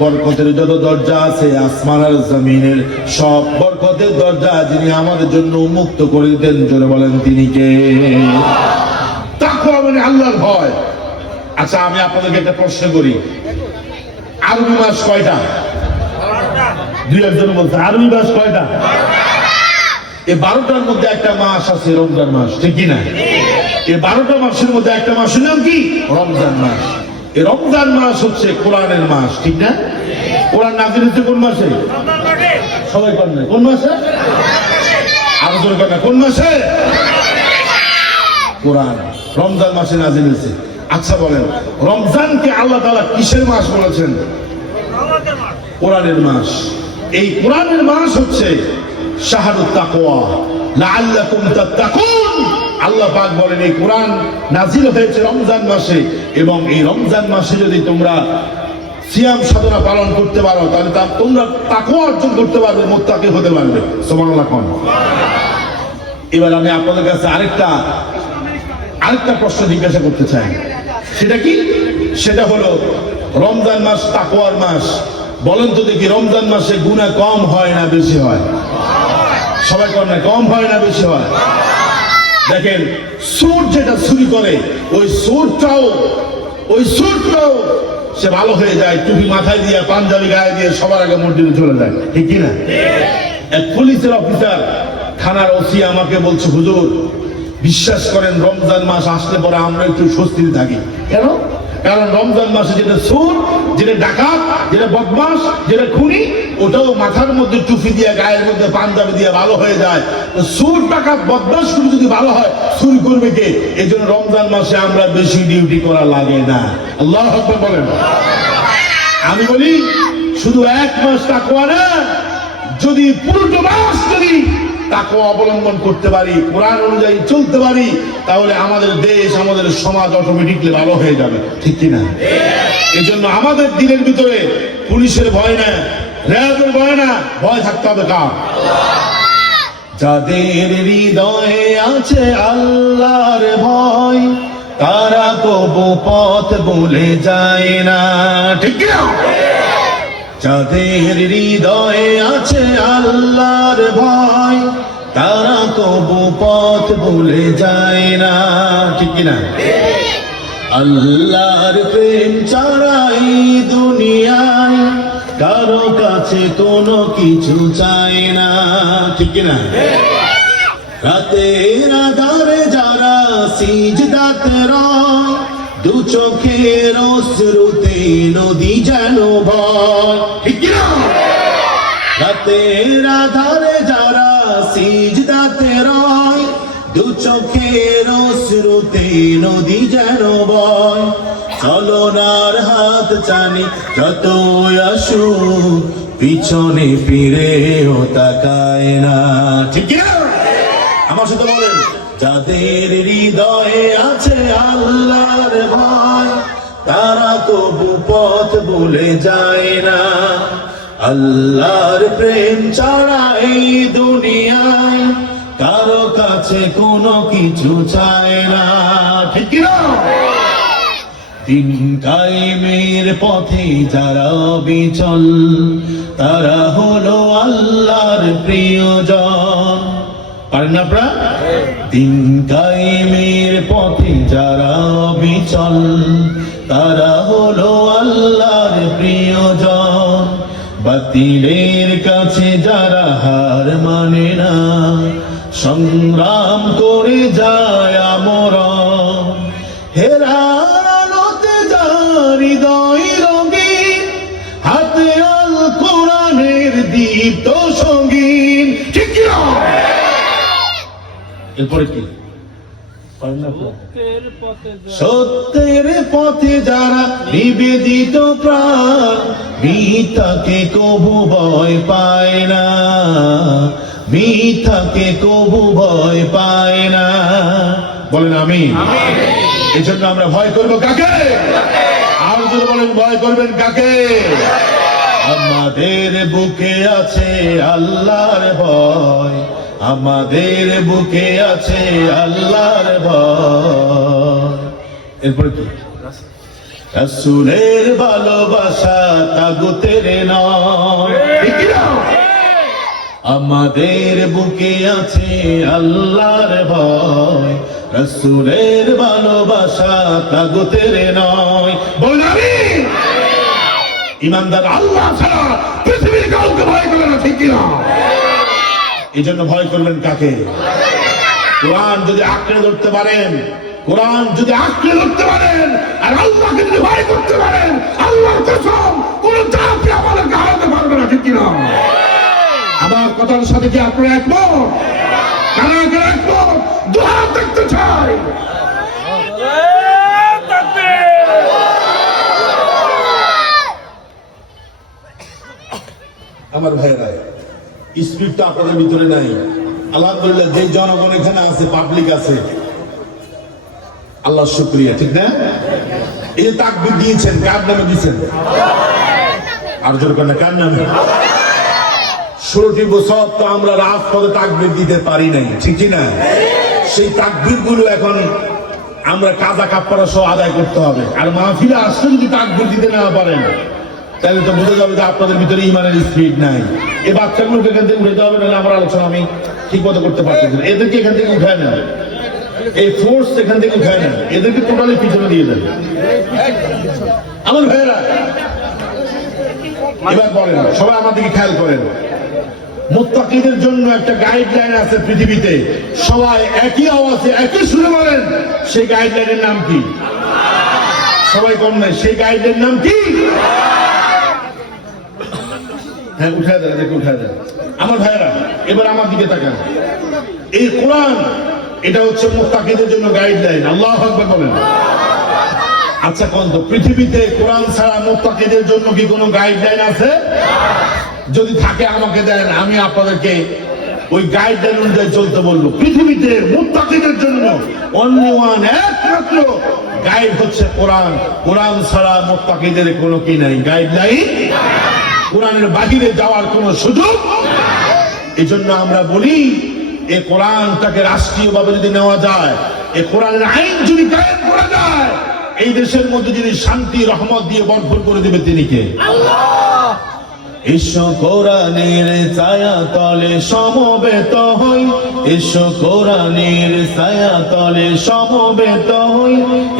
বরকতের যত দরজা আছে আসমান আর জমিনের সব বরকতের দরজা যিনি আমাদের জন্য উন্মুক্ত করে দিতেন, জোরে বলেন তিনি কে? তাকওয়া মানে আল্লাহর ভয়। আচ্ছা, আমি আপনাদেরকে একটা প্রশ্ন করি, আরবি মাস কয়টা? দুই একজন বলছে আরবি মাস কয়টা? এই 12টার মধ্যে একটা মাস আছে রমজান মাস, ঠিক কি না? এই 12টা মাসের মধ্যে একটা মাসের নাম কি? রমজান মাস। এই রমজান মাস হচ্ছে কোরআনের মাস, ঠিক না? কোরআন নাযিল হচ্ছে কোন মাসে? সবাই করেন না, কোন মাসে? আরো জোরে করেন না, কোন মাসে? কোরআন রমজান মাসে নাজিল হয়েছে। আচ্ছা বলেন, রমজানকে আল্লাহ তাআলা কিসের মাস বলেছেন? কোরআনের মাস। এই কোরআনের মাস হচ্ছে শাহরুত তাকওয়া লাআল্লাকুম তাত্তাকুন। আল্লাহ পাক বলেন এই কোরআন নাজিল হয়েছে রমজান মাসে, এবং এই রমজান মাসে যদি তোমরা সিয়াম সাধনা পালন করতে পারো তাহলে তোমরা তাকওয়া অর্জন করতে পারবে, মুত্তাকি হতে পারবে। সুবহানাল্লাহ। এবার আমি আপনাদের কাছে আরেকটা প্রশ্ন জিজ্ঞাসা করতে চাই। সেটা কি? সেটা হলো রমজান মাস তাকওয়ার মাস। বলেন তো দেখি, রমজান মাসে গুনাহ কম হয় না বেশি হয়? সবাই করেন না, কম হয় না বেশি হয়? দেখেন, সুর যেটা চুরি করে ওই সুরটাও সে ভালো হয়ে যায়, টুপি মাথায় দিয়ে পাঞ্জাবি গায়ে দিয়ে সবার আগে মসজিদে চলে যায়, ঠিক কিনা? এক পুলিশের অফিসার থানার ওসি আমাকে বলছে, হুজুর বিশ্বাস করেন রমজান মাস আসলে পরে আমরা একটু স্বস্তিতে থাকি। কেন? কারণ রমজান মাসে যেটা সুর, যেটা ডাকাত, যেটা বদমাস, যেটা খুনি, ওটাও মাথার মধ্যে টুপি দিয়ে গায়ের মধ্যে পাঞ্জাবি দিয়ে ভালো হয়ে যায়। সুর, ডাকাত, বদমাস গুলো যদি ভালো হয়, চুরি করবে কে? এই জন্য রমজান মাসে আমরা বেশি ডিউটি করা লাগে না। আল্লাহু আকবার বলেন। আমি বলি শুধু এক মাস তাকওয়া না, যদি পুরোটা মাস যদি তাকওয়া অবলম্বন করতে পারি, কোরআন অনুযায়ী চলতে পারি, তাহলে আমাদের দেশ, আমাদের সমাজ অটোমেটিকলি ভালো হয়ে যাবে, ঠিক কিনা? এই জন্য আমাদের দিনের ভিতরে পুলিশের ভয় না, র্যাবের ভয় না, ভয় থাকতে হবে কার? যাদের হৃদয়ে আছে আল্লাহর ভয়, তারা কবু পথ ভুলে যায় না, ঠিক কিনা? যাদের হৃদয়ে আছে আল্লাহর ভয়, তারা কবু পথ ভুলে যায় না, ঠিক কিনা? আল্লাহর প্রেম ছাড়া এই দুনিয়ায় কারো কাছে কোনো কিছু চায় না, ঠিক কিনা? রাতের আধারে যারা সিজদাতে রয়, দু চোখের অশ্রুতে নদী যেন ভয়, ঠিক কিনা? রাতের আধারে যারা সিজদাতে রয়, দু চোখের অশ্রুতে নদী যেন বয়। চলনার হাত টানি যত আসুক, পিছনে ফিরেও তাকায় না, ঠিক কিনা? আমার সাথে বলেন, যাদের হৃদয়ে আছে আল্লাহর ভয়, তারা কবু পথ ভুলে যায় না। আল্লাহর প্রেম ছাড়া এই দুনিয়ায় কারো কাছে কোনো কিছু চায় না, ঠিক কিনা? দিন কায়েমের পথে যারা বিচল, তারা হলো আল্লাহর প্রিয়জন। পারেন না আপনারা? দিন কায়েমের পথে যারা বিচল, তারা হলো আল্লাহর প্রিয়জন। বাতিলের কাছে যারা হার মানে না, সংগ্রাম করে যায় আমরণ। হেরানোতে যার হৃদয় রঙিন, হাতে আল কোরআনের দীপ্ত সঙ্গীন, ঠিক কিনা? এরপরে কি? সত্যের পথে যারা নিবেদিত প্রাণ, মিথ্যাকে কবু ভয় পায় না, মিথ্যাকে কবু ভয় পায় না। বলেন আমিন। এই জন্য আমরা ভয় করবো কাকে? আর যদি বলেন ভয় করবেন কাকে? আমাদের বুকে আছে আল্লাহর ভয়, আমাদের বুকে আছে আল্লাহর ভয়। এরপরে কি? রাসূলের ভালোবাসা তাগুতের নয়, ঠিক না? আমাদের বুকে আছে আল্লাহর ভয়, রাসূলের ভালোবাসা তাগুতের নয়। বলুন আমিন। ইমানদার আল্লাহ ছাড়া পৃথিবীর কাউকে ভয় করে না, ঠিক না? এই জন্য ভয় করবেন কাকে? কোরআন যদি আঁকড়ে ধরতে পারেন, কোরআন যদি আঁকড়ে ধরতে পারেন, আর আল্লাহকে যদি ভয় করতে পারেন, আল্লাহর কসম কোন চাপে আমাদেরকে হারাতে পারবে না, ঠিক কিনা? আমার কথার সাথে কি আপনারা একমত? কারা কারা একমত? দোয়া দেখতে চাই। আমার ভাইরা, স্পিড তো আপনাদের ভিতরে নাই। আলহামদুলিল্লাহ, যে জনগণ এখানে আছে, পাবলিক আছে, আল্লাহ শুকরিয়া, ঠিক না? এই যে তাকবীর দিয়েছেন, কার নামে দিয়েছেন? আর জোর করে কার নামে? 16টি বছর তো আমরা রাজপথে তাকবীর দিতে পারি নাই, ঠিক না? সেই তাকবীর গুলো এখন আমরা কাজা কাপড়া সহ আদায় করতে হবে। আর মাহফিলে আসলে যদি তাকবীর দিতে না পারেন, তাহলে তো বোঝা যাবে যে আপনাদের ভিতরে ইমানের স্পিড নাই। এই বাচ্চাগুলোকে এখান থেকে উঠাতে হবে, নাহলে আমার আলোচনা আমি ঠিক মতো করতে পারতেছি না। এদেরকে এখান থেকে উঠায় না, এই ফোর্স এখান থেকে উঠায় না, এদেরকে টোটালি পিছনে দিয়ে দেন। আমার ভাইয়েরা, এবার বলেন, সবাই আমার দিকে খেয়াল করেন। মুত্তাকিদের জন্য একটা গাইডলাইন আছে পৃথিবীতে, সবাই একই আওয়াজে একই সুরে বলেন, সেই গাইডলাইনের নাম কি? সবাই কম নাই, সেই গাইডলাইনের নাম কি? হ্যাঁ, উঠায় দেন, দেখে উঠায় দেন। আমার ভাইয়েরা, এবার আমার দিকে তাকান। এই কোরআন, এটা হচ্ছে মুত্তাকিদের জন্য গাইডলাইন। আল্লাহু আকবার বলেন। আচ্ছা কোন তো পৃথিবীতে কোরআন ছাড়া মুত্তাকিদের জন্য কি কোনো গাইডলাইন আছে? যদি থাকে আমাকে দেন, আমি আপনাদেরকে ওই গাইডলাইন অনুযায়ী চলতে বলবো। পৃথিবীতে মুত্তাকিদের জন্য অনলি ওয়ান, একমাত্র গাইড হচ্ছে কোরআন। কোরআন ছাড়া মুত্তাকিদের কোনো কি নাই, গাইডলাইন। কোরআনের বাহিরে যাওয়ার কোনো সুযোগ। এই জন্য আমরা বলি, এই কোরআনটাকে রাষ্ট্রীয়ভাবে যদি নেওয়া যায়, এই কোরআনের আইন যদি কায়েম করা যায়, এই দেশের মধ্যে যদি শান্তি রহমত দিয়ে ভরপুর করে দেবে, তিনি কে? আল্লাহ। এসো কোরআনের ছায়া তলে সমবেত হই, এসো কোরআনের ছায়া তলে সমবেত হই,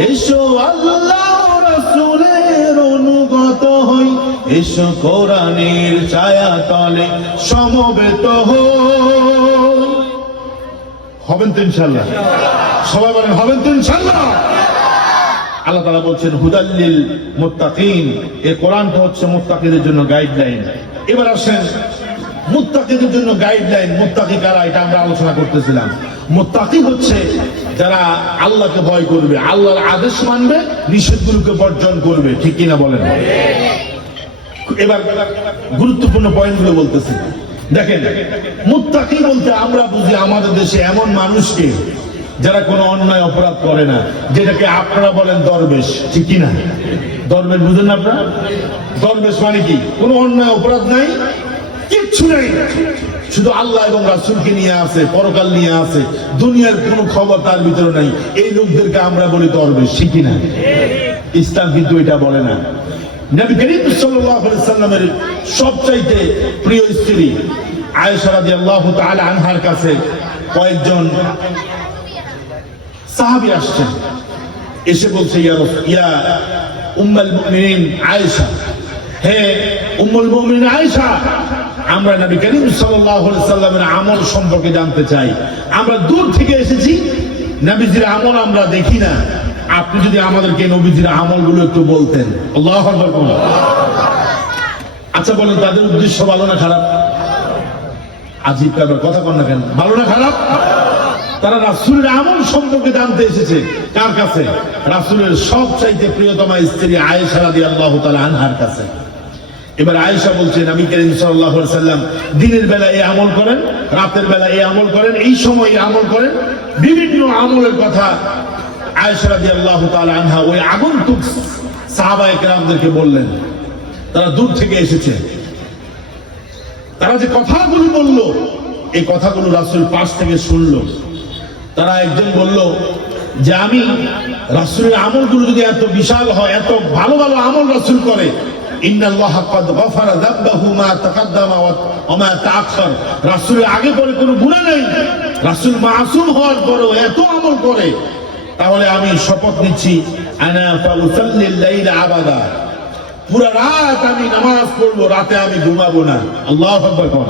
এসো আল্লাহ রাসূলের অনুগত হই, এসো কোরআনের ছায়া তলে সমবেত হই। হবেন তো ইনশাআল্লাহ? সবাই বলেন, হবেন তো ইনশাআল্লাহ? আল্লাহ তাআলা বলছেন হুদাল্লিল মুত্তাকিন, এই কোরআনটা হচ্ছে মুত্তাকিদের জন্য গাইডলাইন। এবার আসেন, মুত্তাকিদের জন্য গাইডলাইন, মুত্তাকি কারা, এটা আমরা আলোচনা করতেছিলাম। মুত্তাকি হচ্ছে যারা আল্লাহকে ভয় করবে, আল্লাহর আদেশ মানবে, নিষেধগুলোকে বর্জন করবে, ঠিক কিনা বলেন? এবার গুরুত্বপূর্ণ পয়েন্টগুলো বলতেছি। দেখেন, মুত্তাকি বলতে আমরা বুঝি আমাদের দেশে এমন মানুষকে যারা কোনো অন্যায় অপরাধ করে না, যেটাকে আপনারা বলেন দরবেশ, ঠিক কিনা? দরবেশ বুঝেন না আপনারা? দরবেশ মানে কি? কোনো অন্যায় অপরাধ নাই, কিচ্ছু নাই, শুধু আল্লাহ এবং রাসূলকে নিয়ে আছে, পরকাল নিয়ে আছে, দুনিয়ার কোনো খবর তার ভিতরে নাই। এই লোকদেরকে আমরা বলি দরবেশ, ঠিক কিনা? ইসলাম কিন্তু এটা বলে না। নবী করিম সাল্লাল্লাহু আলাইহি সাল্লামের সবচাইতে প্রিয় স্ত্রী আয়েশা রাদিয়াল্লাহু তাআলা আনহার কাছে কয়েকজন সাহাবী আসছেন, এসে বলছে, ইয়া উম্মুল মুমিনিন আয়েশা, হে উম্মুল মুমিনিন আয়েশা, আমরা নবী করিম সাল্লাল্লাহু আলাইহি সাল্লামের আমল সম্পর্কে জানতে চাই। আমরা দূর থেকে এসেছি, নবীজির আমল আমরা দেখি না, আপনি যদি আমাদেরকে নবীজির আমলগুলো একটু বলতেন। আল্লাহু আকবার। আচ্ছা বলেন, তাদের উদ্দেশ্য ভালো না খারাপ? আজিব কথা কন না কেন? ভালো না খারাপ? তারা রাসূলের আমল সম্পর্কে জানতে এসেছে কার কাছে? রাসূলের সবচাইতে প্রিয়তমা স্ত্রী আয়েশা রাদিয়াল্লাহু তাআলা আনহার কাছে। এবার আয়েশা বলছেন, নবী করিম সাল্লাল্লাহু আলাইহি সাল্লাম দিনের বেলা এই আমল করেন, রাতের বেলা এই আমল করেন, এই সময় এই আমল করেন, বিভিন্ন আমলের কথা আয়েশা রাদিয়াল্লাহু তাআলা আনহা ওই আগন্তুক সাহাবায়ে কেরামদেরকে বললেন। তারা দূর থেকে এসেছে, তারা যে কথাগুলো বলল, এই কথাগুলো রাসূল পাশ থেকে শুনল। তারা একজন বলল যে, আমি রাসূলের আমলগুলো যদি এত বিশাল হয়, এত ভালো ভালো আমল রাসূল করে, ইন্নাল্লাহা ক্বাদ গাফারা যাববাহু মা তাকাদ্দামা ওয়া মা তাআখার, রাসূলের আগে পরে কোনো গুনাহ নেই, রাসূল মাসুম হওয়ার পরেও এত আমল করে, তাহলে আমি শপথ নিচ্ছি, আনা ফাউসাল্লিল লাইলা আবাদা, পুরো রাত আমি নামাজ পড়বো, রাতে আমি ঘুমাবো না। আল্লাহু আকবার।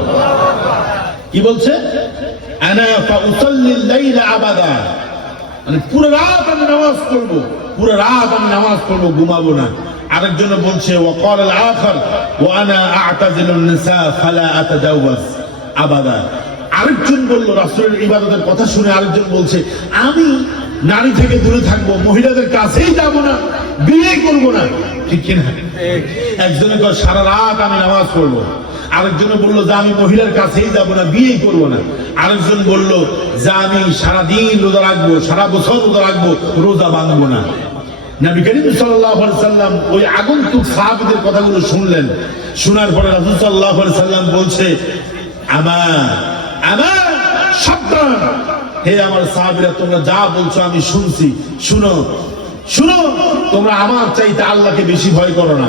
কি বলছে? আনা ফাউসাল্লিল লাইলা আবাদা, মানে পুরো রাত আমি নামাজ পড়বো, পুরো রাত আমি নামাজ পড়বো, ঘুমাবো না। আরেকজন বলছে, ওয়া ক্বাল আল আখার ওয়া আনা আ'তাজিলুন নিসা ফালা আতাজাওয়াজ, আবাদা। আরেকজন বলল, রাসূলের ইবাদতের কথা শুনে আরেকজন বলছে, আমি নারী থেকে দূরে থাকবো, মহিলাদের কাছেই যাব না, বিয়ে করব না। ঠিক কিনা? একজনে কয় সারা রাত আমি নামাজ পড়বো, আরেকজনে বললো যে আমি মহিলার কাছেই যাব না, বিয়ে করব না। আরেকজন বলল যে আমি সারাদিন রোজা রাখবো, সারা বছর রোজা রাখবো, রোজা ভাঙবো না। নবী করিম সাল্লাল্লাহু আলাইহি সাল্লাম ওই আগন্তুক সাহাবীদের কথাগুলো শুনলেন। শোনার পরে রাসূল সাল্লাল্লাহু আলাইহি সাল্লাম বলছে, আমার সাবধান, হে আমার সাহাবীরা, তোমরা যা বলছো আমি শুনছি, শুনো শুনো, তোমরা আমার চাইতে আল্লাহকে বেশি ভয় করো না,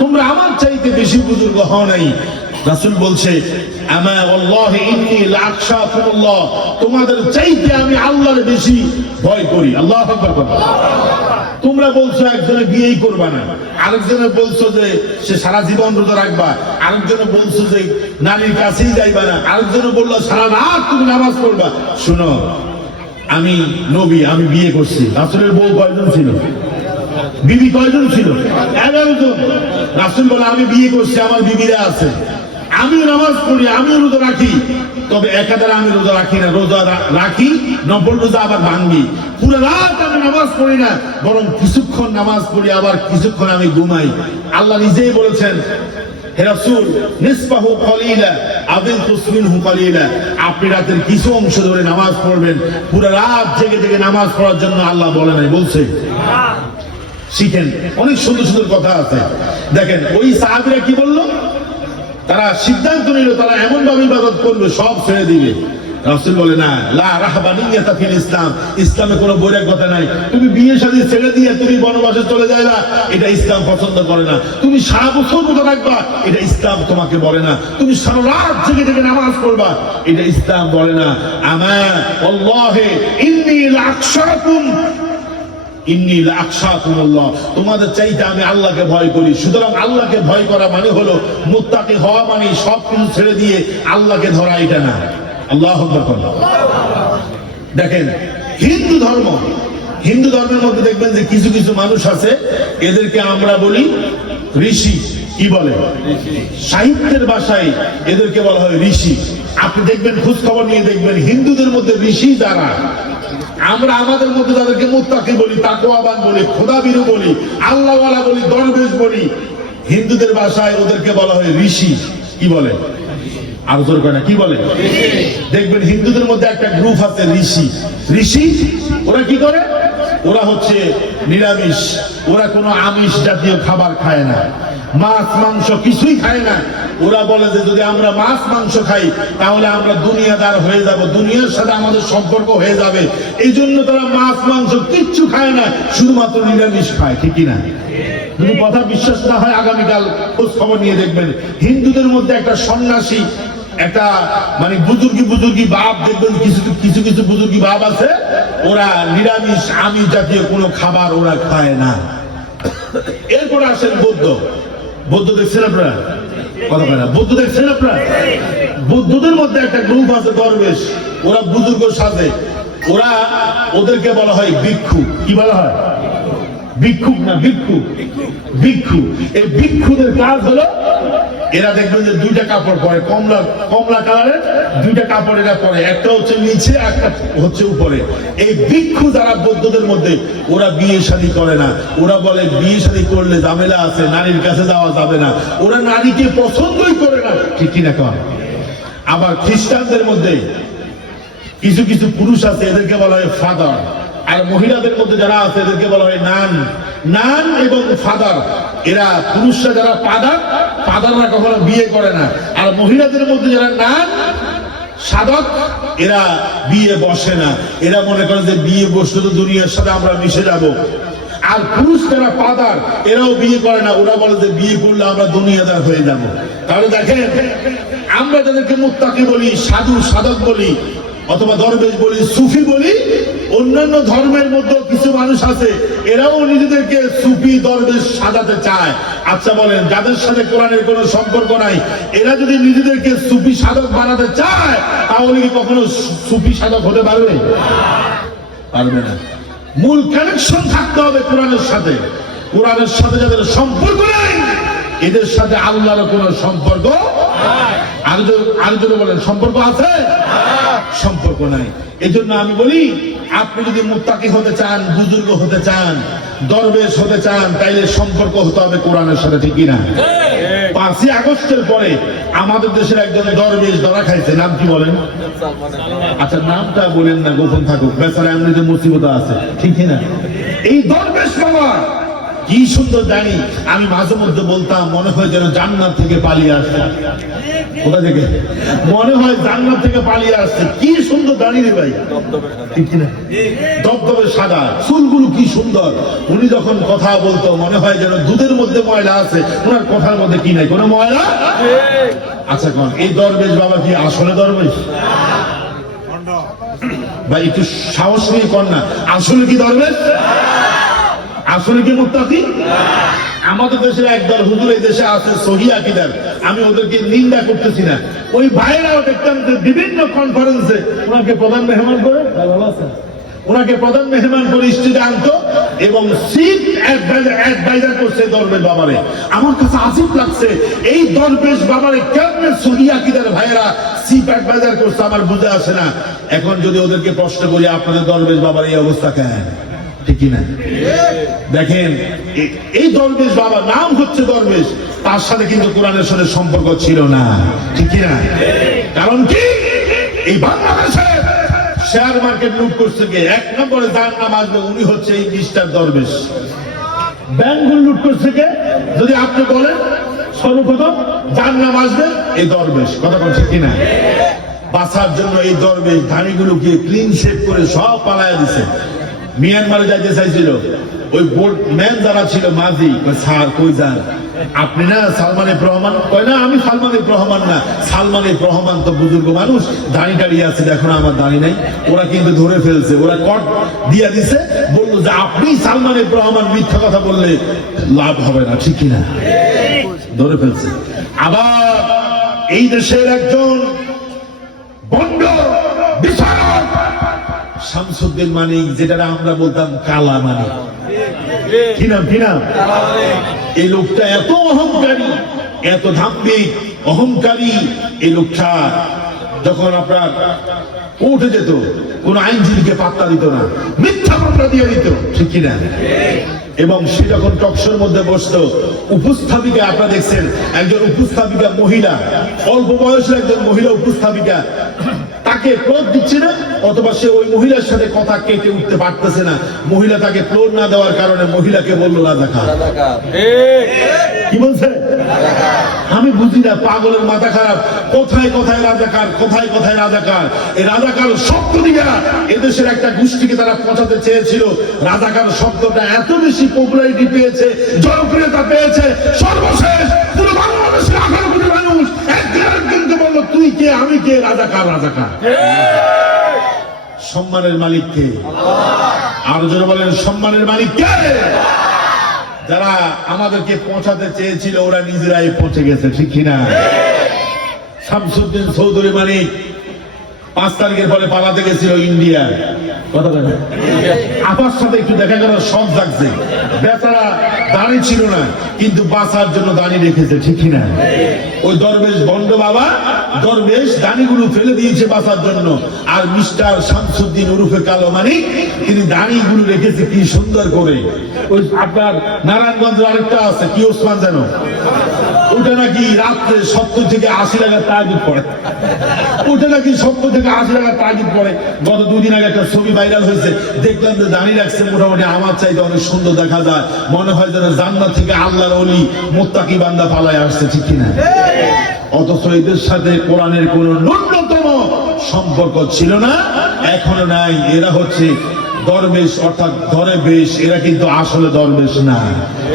তোমরা আমার চাইতে বেশি বুজুর্গ হও নাই। রাসূল বলছে, আমা ওয়াল্লাহি ইন্নী লাআখশাকুল্লাহ, তোমাদের চাইতে আমি আল্লাহর বেশি ভয় করি। আল্লাহু আকবার। তোমরা বলছো একজনে বিয়েই করবা না, আরেকজনে বলছো যে সে সারা জীবন রোজা রাখবা, আরেকজনে বলছো যে নারীর কাছেই যাইবা না, আরেকজনে বললো সারা রাত তুমি নামাজ পড়বা। শুনো, আমি নবী, আমি বিয়ে করছি। রাসূলের বউ কয়জন ছিল? বিবি কয়জন ছিল? 11 জন। রাসূল বলে, আমি বিয়ে করছি, আমার বিবিরা আছে, আমিও নামাজ পড়ি, আমিও রোজা রাখি, তবে একাধারে আমি রোজা রাখি না, রোজা রাখি, নফল রোজা আবার ভাঙি। পুরো রাত আমি নামাজ পড়ি না, বরং কিছুক্ষণ নামাজ পড়ি, আবার কিছুক্ষণ আমি ঘুমাই। আল্লাহ নিজেই বলেছেন, হে রাসূল, নিসফাহু কালিলা আও ইনকুস মিনহু কালিলা, আপনি রাতের কিছু অংশ ধরে নামাজ পড়বেন, পুরো রাত জেগে জেগে নামাজ পড়ার জন্য আল্লাহ বলে নাই, বলছে। শিখেন, অনেক সুন্দর সুন্দর কথা আছে। দেখেন ওই সাহাবীরা কি বললো, তারা সিদ্ধান্ত নিল তারা এমন ভাবে ইবাদত করবে, সব ছেড়ে দিবে। রাসূল বলে, না, লা রাহবানিয়াতা ফিল ইসলাম, ইসলামে কোনো বৈরাগ্যতা নাই। তুমি বিয়ে শাদী ছেড়ে দিয়ে তুমি বনবাসে চলে যাইবা, এটা ইসলাম পছন্দ করে না। তুমি সারা বছর রোজা রাখবা, এটা ইসলাম তোমাকে বলে না। তুমি সারা রাত জেগে জেগে নামাজ পড়বা, এটা ইসলাম বলে না। আমা আল্লাহি ইন্নী লাআখশাকুম, তোমাদের চাইতে আমি আল্লাহকে ভয় করি। সুতরাং আল্লাহকে ভয় করা মানে হলো মুত্তাকি হওয়া, মানে সবকিছু ছেড়ে দিয়ে আল্লাহকে ধরা, এটা না। আল্লাহু আকবার। দেখেন হিন্দু ধর্মের মধ্যে দেখবেন যে কিছু কিছু মানুষ আছে, এদেরকে আমরা বলি ঋষি। কি বলে? সাহিত্যের ভাষায় এদেরকে বলা হয় ঋষি। আপনি দেখবেন, খোঁজ খবর নিয়ে দেখবেন, হিন্দুদের মধ্যে ঋষি যারা, আমরা আমাদের মধ্যে তাদেরকে মুত্তাকি বলি, তাকওয়াবান বলি, খোদাবিরু বলি, আল্লাহওয়ালা বলি, দরবেশ বলি। হিন্দুদের ভাষায় ওদেরকে বলা হয় ঋষি। কি বলে? আর জোর করে না, কি বলে? দেখবেন হিন্দুদের মধ্যে একটা গ্রুপ আছে ঋষি। ওরা কি করে? ওরা হচ্ছে নিরামিষ, ওরা কোনো আমিষ জাতীয় খাবার খায় না, মাছ মাংস কিছুই খায় না। ওরা বলে যে যদি আমরা মাছ মাংস খাই তাহলে আমরা দুনিয়াদার হয়ে যাব, দুনিয়ার সাথে আমাদের সম্পর্ক হয়ে যাবে। এই জন্য তারা মাছ মাংস কিচ্ছু খায় না, শুধুমাত্র নিরামিষ খায়। ঠিক কিনা? যদি কথা বিশ্বাস না হয় আগামীকাল খোঁজ খবর নিয়ে দেখবেন, হিন্দুদের মধ্যে একটা সন্ন্যাসী, একটা মানে বুজুর্গি বাপ দেখবেন, কিছু কিছু বুজুর্গি বাপ আছে, ওরা নিরামিষ আমিষ জাতীয় কোনো খাবার ওরা খায় না। এরপরে আসেন বৌদ্ধ দেখছেন আপনারা? কথা বলে না, বৌদ্ধ দেখছেন আপনারা? বৌদ্ধদের মধ্যে একটা গ্রুপ আছে দরবেশ, ওরা বুজুর্গ সাজে, ওদেরকে বলা হয় ভিক্ষু। কি বলা হয়? ভিক্ষুক না, ভিক্ষু। এই ভিক্ষুদের কাজ হলো, এরা দেখবেন যে দুইটা কাপড় পরে, কমলা কালারের দুইটা কাপড় এরা পরে, একটা হচ্ছে নিচে, একটা হচ্ছে উপরে। এই ভিক্ষু যারা বৌদ্ধদের মধ্যে, ওরা বিয়ে শাদী করে না। ওরা বলে বিয়ে শাদী করলে ঝামেলা আছে, নারীর কাছে যাওয়া যাবে না। ওরা নারীকে পছন্দই করে না। ঠিক কিনা কন? আবার খ্রিস্টানদের মধ্যে কিছু কিছু পুরুষ আছে, এদেরকে বলা হয় ফাদার। আর মহিলাদের মধ্যে যারা আছে এদেরকে বলা হয় নান এবং ফাদার। এরা পুরুষরা যারা ফাদাররা কখনো বিয়ে করে না। আর মহিলাদের মধ্যে যারা নান সাধক, এরা বিয়ে বসে না। এরা মনে করে যে বিয়ে বসলে তো দুনিয়ার সাথে আমরা মিশে যাব। আর পুরুষ যারা ফাদার, এরাও বিয়ে করে না। ওরা বলে যে বিয়ে করলে আমরা দুনিয়াদার হয়ে যাব। তাহলে দেখেন, আমরা যাদেরকে মুত্তাকি বলি, সাধক বলি, অথবা দরবেশ বলি, সুফি বলি, অন্যান্য ধর্মের মধ্যে কিছু মানুষ আছে, এরাও নিজেদেরকে সুফি দরবেশ সাজাতে চায়। আচ্ছা বলেন, যাদের সাথে কোরআনের কোনো সম্পর্ক নাই, এরা যদি নিজেদেরকে সুফি সাধক বানাতে চায়, তাহলে কি কখনো সুফি সাধক হতে পারবে? পারবে না। মূল কানেকশন থাকতে হবে কোরআনের সাথে। কোরআনের সাথে যাদের সম্পর্ক নেই, এদের সাথে আল্লাহর কোনো সম্পর্ক আর যদি বলেন সম্পর্ক আছে, সম্পর্ক নাই। এজন্য আমি বলি, আপনি যদি মুত্তাকি হতে চান, বুজুর্গ হতে চান, দরবেশ হতে চান, তাইলে সম্পর্ক হতে হবে কোরআনের সাথে, ঠিক কিনা? 5ই আগস্টের পরে আমাদের দেশের একজন দরবেশ ধরা খাইছে, নাম কি বলেন? আচ্ছা নামটা বলেন না, গোপন থাকুক, বেচারা এমনিতে মুসিবত আছে, ঠিক কিনা? এই দরবেশ বাবা কি সুন্দর জানি, আমি মাঝে মধ্যে বলতাম মনে হয় যেন জান্নাত থেকে পালিয়ে আসছে। কোথা থেকে? মনে হয় জান্নাত থেকে পালিয়ে আসছে। কি সুন্দর দাঁড়িয়ে রে ভাই, ঠিক কিনা? দবদবে সাদা, চুলগুলো কি সুন্দর। উনি যখন কথা বলতো মনে হয় যেন দুধের মধ্যে ময়লা আছে, ওনার কথার মধ্যে কি নাই, কোনো ময়লা। আচ্ছা কোন এই দরবেশ বাবা কি আসলে দরবেশ? ভাই একটু সাহস নিয়ে কর না, আসলে কি দরবেশ? আসলে কি মুত্তাকি? আমাদের দেশের একদল হুজুর এই দেশে আছে সহিহ আকীদার, আমি ওদেরকে নিন্দা করতেছি না। ওই ভাইরাও দেখতাম যে বিভিন্ন কনফারেন্সে ওনাকে প্রধান মেহমান করে, ওনাকে প্রধান মেহমান করে স্টেজে আনতো এবং চিফ অ্যাডভাইজার করছে দরবেশ বাবারে। আমার কাছে আজীব লাগছে, এই দরবেশ বাবারে কেমনে সহিহ আকীদার ভাইরা চিফ অ্যাডভাইজার করছে, আমার বুঝে আসে না। এখন যদি ওদেরকে প্রশ্ন করি আপনাদের দরবেশ বাবার এই অবস্থা কেন, ঠিক কিনা? দেখেন এই দরবেশ বাবা নাম হচ্ছে দরবেশ, তার সাথে কিন্তু কোরআনের সাথে সম্পর্ক ছিল না, ঠিক কিনা? কারণ কি, এই বাংলাদেশে শেয়ার মার্কেট লুট করছে কে? 1 নম্বরে যার নাম আসবে উনি হচ্ছে এই মিস্টার দরবেশ। ব্যাংকগুলো লুট করছে কে যদি আপনি বলেন, সর্বপ্রথম যার নাম আসবে এই দরবেশ। কথা বল, ঠিক কিনা? বাঁচার জন্য এই দরবেশ ধানিগুলোকে ক্লিন শেভ করে সব পালায়া দিছে। মিয়ানমারে যাইতে চাইছিল, ওই বোর্ড ম্যান যারা ছিল মাঝি, স্যার কই যান আপনি? না সালমান এফ রহমান। কয় না আমি সালমান এফ রহমান না। সালমান এফ রহমান তো বুজুর্গ মানুষ, দাঁড়ি দাঁড়িয়ে আছে, দেখো না আমার দাঁড়ি নাই। ওরা কিন্তু ধরে ফেলছে, ওরা কট দিয়া দিছে, বললো যে আপনি সালমান এফ রহমান, মিথ্যা কথা বললে লাভ হবে না, ঠিক কিনা? ধরে ফেলছে। আবার এই দেশের একজন বন্ড বিচারক শামসুদ্দিন মানিক, যেটা আমরা বলতাম কালা মানিক, কি নাম? এই লোকটা এত অহংকারী, এত ধাম্বিক অহংকারী। এই লোকটা যখন আপনার কোর্টে যেত, কোন আইনজীবীকে পাত্তা দিত না, মিথ্যা মামলা দিয়ে দিত, ঠিক কিনা? এবং সে যখন টকশোর মধ্যে বসতো, উপস্থাপিকা, আপনারা দেখছেন একজন উপস্থাপিকা মহিলা, অল্প বয়সের একজন মহিলা উপস্থাপিকা, তাকে প্লট দিচ্ছে না, অথবা সে ওই মহিলার সাথে কথা কেটে উঠতে পারতেছে না। মহিলা তাকে প্লট না দেওয়ার কারণে মহিলাকে বললো রাজাকার। কি বলছে? আমি বুঝি না, পাগলের মাথা খারাপ। কোথায় কোথায় রাজাকার, কোথায় কোথায় রাজাকার। এই রাজাকার শব্দ দিয়া এদেশের একটা গোষ্ঠীকে তারা পৌঁছাতে চেয়েছিল। রাজাকার শব্দটা এত বেশি পপুলারিটি পেয়েছে, জনপ্রিয়তা পেয়েছে, সর্বশেষ পুরো বাংলাদেশের 18 কোটি মানুষ একজনকে বললো তুই কে, আমি কে, রাজাকার। রাজাকার সম্মানের মালিক কে? আরো যারা বলেন সম্মানের মালিক কে? যারা আমাদেরকে পৌঁছাতে চেয়েছিল ওরা নিজেরাই পৌঁছে গেছে, ঠিক কিনা? শামসুদ্দিন চৌধুরী মানিক 5 তারিখের পরে পালাতে গেছিল ইন্ডিয়া। কথা বলে আপার সাথে একটু দেখা গেল শখ জাগছে, বেচারা দাঁড়িয়ে ছিল না, কিন্তু বাঁচার জন্য দাঁড়িয়ে রেখেছে, ঠিক কিনা? ওই দরবেশ বন্ড বাবা দরবেশ দাঁড়িগুলো ফেলে দিয়েছে বাঁচার জন্য। আর মিস্টার শামসুদ্দিন উরুফে কালো মানিক, তিনি দাঁড়িগুলো রেখেছে কি সুন্দর করে। ওই আপনার নারায়ণগঞ্জ আরেকটা আছে, কি ওসমান জানো, ওটা নাকি রাত্রে 70 থেকে 80 টাকার টার্গেট পড়ে। ওটা নাকি 70 থেকে 80 টাকার টার্গেট পড়ে। গত 2 দিন আগে একটা ছবি ভাইরাল হয়েছে, দেখলাম যে দাঁড়িয়ে রাখছে, মোটামুটি আমার চাইতে অনেক সুন্দর দেখা যায়, মনে হয় যেন জান্নাত থেকে আল্লাহর ওলি মুত্তাকি বান্দা পালায় আসছে, ঠিক কিনা? অথচ এদের সাথে কোরআনের কোন ন্যূনতম সম্পর্ক ছিল না, এখনো নাই। এরা হচ্ছে দরবেশ, অর্থাৎ দরবেশ, এরা কিন্তু আসলে দরবেশ না,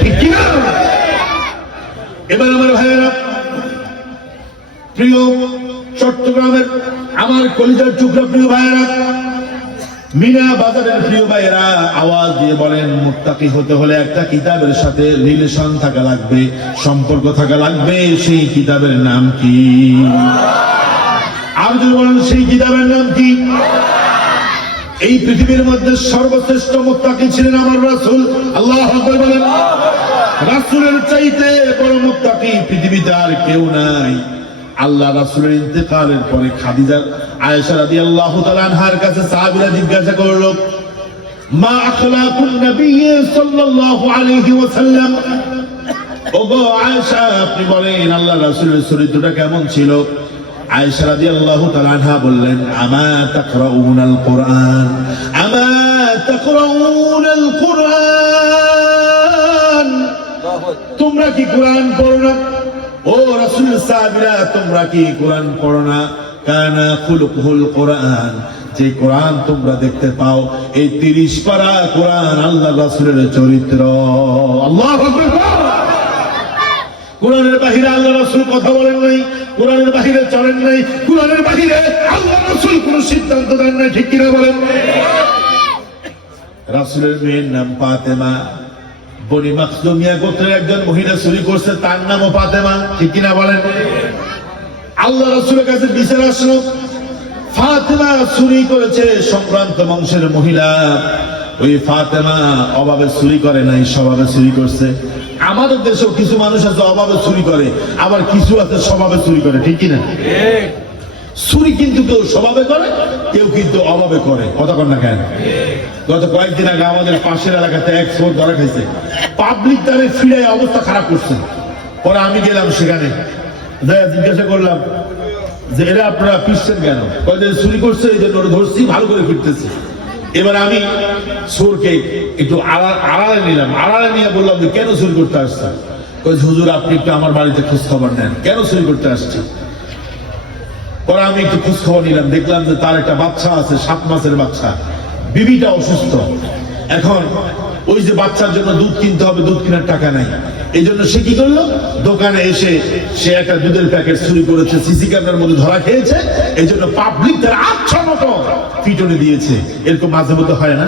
ঠিক কিনা? এবার আমার ভাইয়েরা, প্রিয় চট্টগ্রামের আমার কলিজার টুকরা প্রিয় ভাইয়েরা, মিনা বাজারের প্রিয় ভাইয়েরা, আওয়াজ দিয়ে বলেন, মুত্তাকি হতে হলে একটা কিতাবের সাথে রিলেশন থাকা লাগবে, সম্পর্ক থাকা লাগবে। সেই কিতাবের নাম কি? আর যদি বলেন সেই কিতাবের নাম কি? এই পৃথিবীর মধ্যে সর্বশ্রেষ্ঠ মুত্তাকি ছিলেন আমার রাসূল। আল্লাহু আকবার বলেন। রাসূলের চাইতে বড় মুত্তাকি পৃথিবীতে আর কেউ নাই। আল্লাহ রাসূলের ইন্তেকালের পরে খাদিজা আয়েশা রাদিয়াল্লাহু তাআলা আনহার কাছে সাহাবীরা জিজ্ঞাসা করলো, মা আখলাকুন নবী সাল্লাল্লাহু আলাইহি ওয়াসাল্লাম, ওগো আয়েশা আপনি বলেন আল্লাহ রাসূলের চরিত্রটা কেমন ছিল? আয়েশা রাদিয়াল্লাহু তাআলা আনহা বললেন, আমা তাকরাউনাল কুরআন, আমা তাকরাউনাল কুরআন, তোমরা কি কোরআন পড়ো না? ও রাসূলের সাহাবীরা তোমরা কি কোরআন পড়ো না? কানা খুলুকুল কোরআন, যে কোরআন তোমরা দেখতে পাও এই 30 পারা কোরআন আল্লাহ রাসূলের চরিত্র। আল্লাহু আকবার। কোরআনের বাহিরে আল্লাহ রাসূল কথা বলেন নাই, কোরআনের বাহিরে চলেন নাই, কোরআনের বাহিরে আল্লাহ রাসূল কোন সিদ্ধান্ত দেন নাই, ঠিক কিনা বলেন? রাসূলের মেয়ের নাম ফাতেমা, বনি মাখজুমিয়া গোত্রের একজন মহিলা চুরি করছে, তার নামও ফাতেমা, ঠিক কিনা বলেন? আল্লাহ রাসূলের কাছে বিচার আসলো, ফাতেমা চুরি করেছে, সম্ভ্রান্ত বংশের মহিলা। ওই ফাতেমা অভাবে চুরি করে নাই, স্বভাবে চুরি করছে। আমাদের দেশেও কিছু মানুষ আছে অভাবে চুরি করে, আবার কিছু আছে স্বভাবে চুরি করে, ঠিক কিনা? চুরি কিন্তু কেউ স্বভাবে করে, কেউ কিন্তু অভাবে করে, কথা কন না কেন? গত কয়েকদিন আগে আমাদের পাশের এলাকাতে এক চোর ধরা খাইছে, পাবলিক তারে ফিরে অবস্থা খারাপ করছে। পরে আমি গেলাম সেখানে, জিজ্ঞাসা করলাম যে এরা আপনারা ফিরছেন কেন? চুরি করছে এই জন্য ধরছি, ভালো করে ফিরতেছি। এবার আমি চোরকে একটু আড়ালে নিলাম, আড়ালে নিয়ে বললাম যে কেন চুরি করতে আসছে? হুজুর আপনি একটু আমার বাড়িতে খোঁজ খবর নেন, কেন চুরি করতে আসছি? পরে আমি একটু খোঁজ খবর নিলাম, দেখলাম যে তার একটা বাচ্চা আছে, 7 মাসের বাচ্চা, বিবিটা অসুস্থ। এখন ওই যে বাচ্চার জন্য দুধ কিনতে হবে, দুধ কেনার টাকা নাই, এই জন্য সে কি করলো, দোকানে এসে সে একটা দুধের প্যাকেট চুরি করেছে, সিসি ক্যামেরার মধ্যে ধরা খেয়েছে। এই জন্য পাবলিক তার আচ্ছা মতো পিটনে দিয়েছে। এরকম মাঝে মধ্যে হয় না?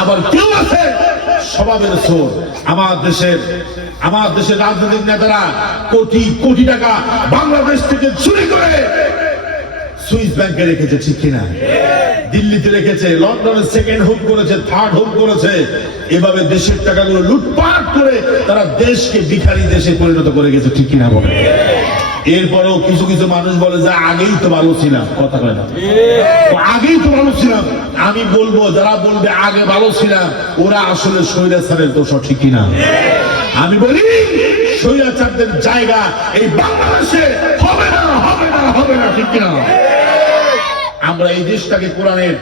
আবার কেউ আছে স্বভাবের চোর। আমার দেশের রাজনৈতিক নেতারা কোটি কোটি টাকা বাংলাদেশ থেকে চুরি করে সুইস ব্যাংকে রেখেছে, ঠিক কিনা? দিল্লিতে রেখেছে, লন্ডনে সেকেন্ড হোম করেছে, থার্ড হোম করেছে। এভাবে দেশের টাকাগুলো লুটপাট করে তারা দেশকে ভিখারি দেশে পরিণত করে গেছে, ঠিক কিনা বলে? এরপরেও কিছু কিছু মানুষ বলে যে আগেই তো ভালো ছিলাম, কথা বলে না, আগেই তো ভালো ছিলাম। আমি বলবো যারা বলবে আগে ভালো ছিলাম, ওরা আসলে স্বৈরাচারের দোষ, ঠিক কিনা? আমি বলি স্বৈরাচারদের জায়গা এই বাংলাদেশে হবে না, হবে না, হবে না, ঠিক কিনা? আমরা এই দেশটাকে কোরআনের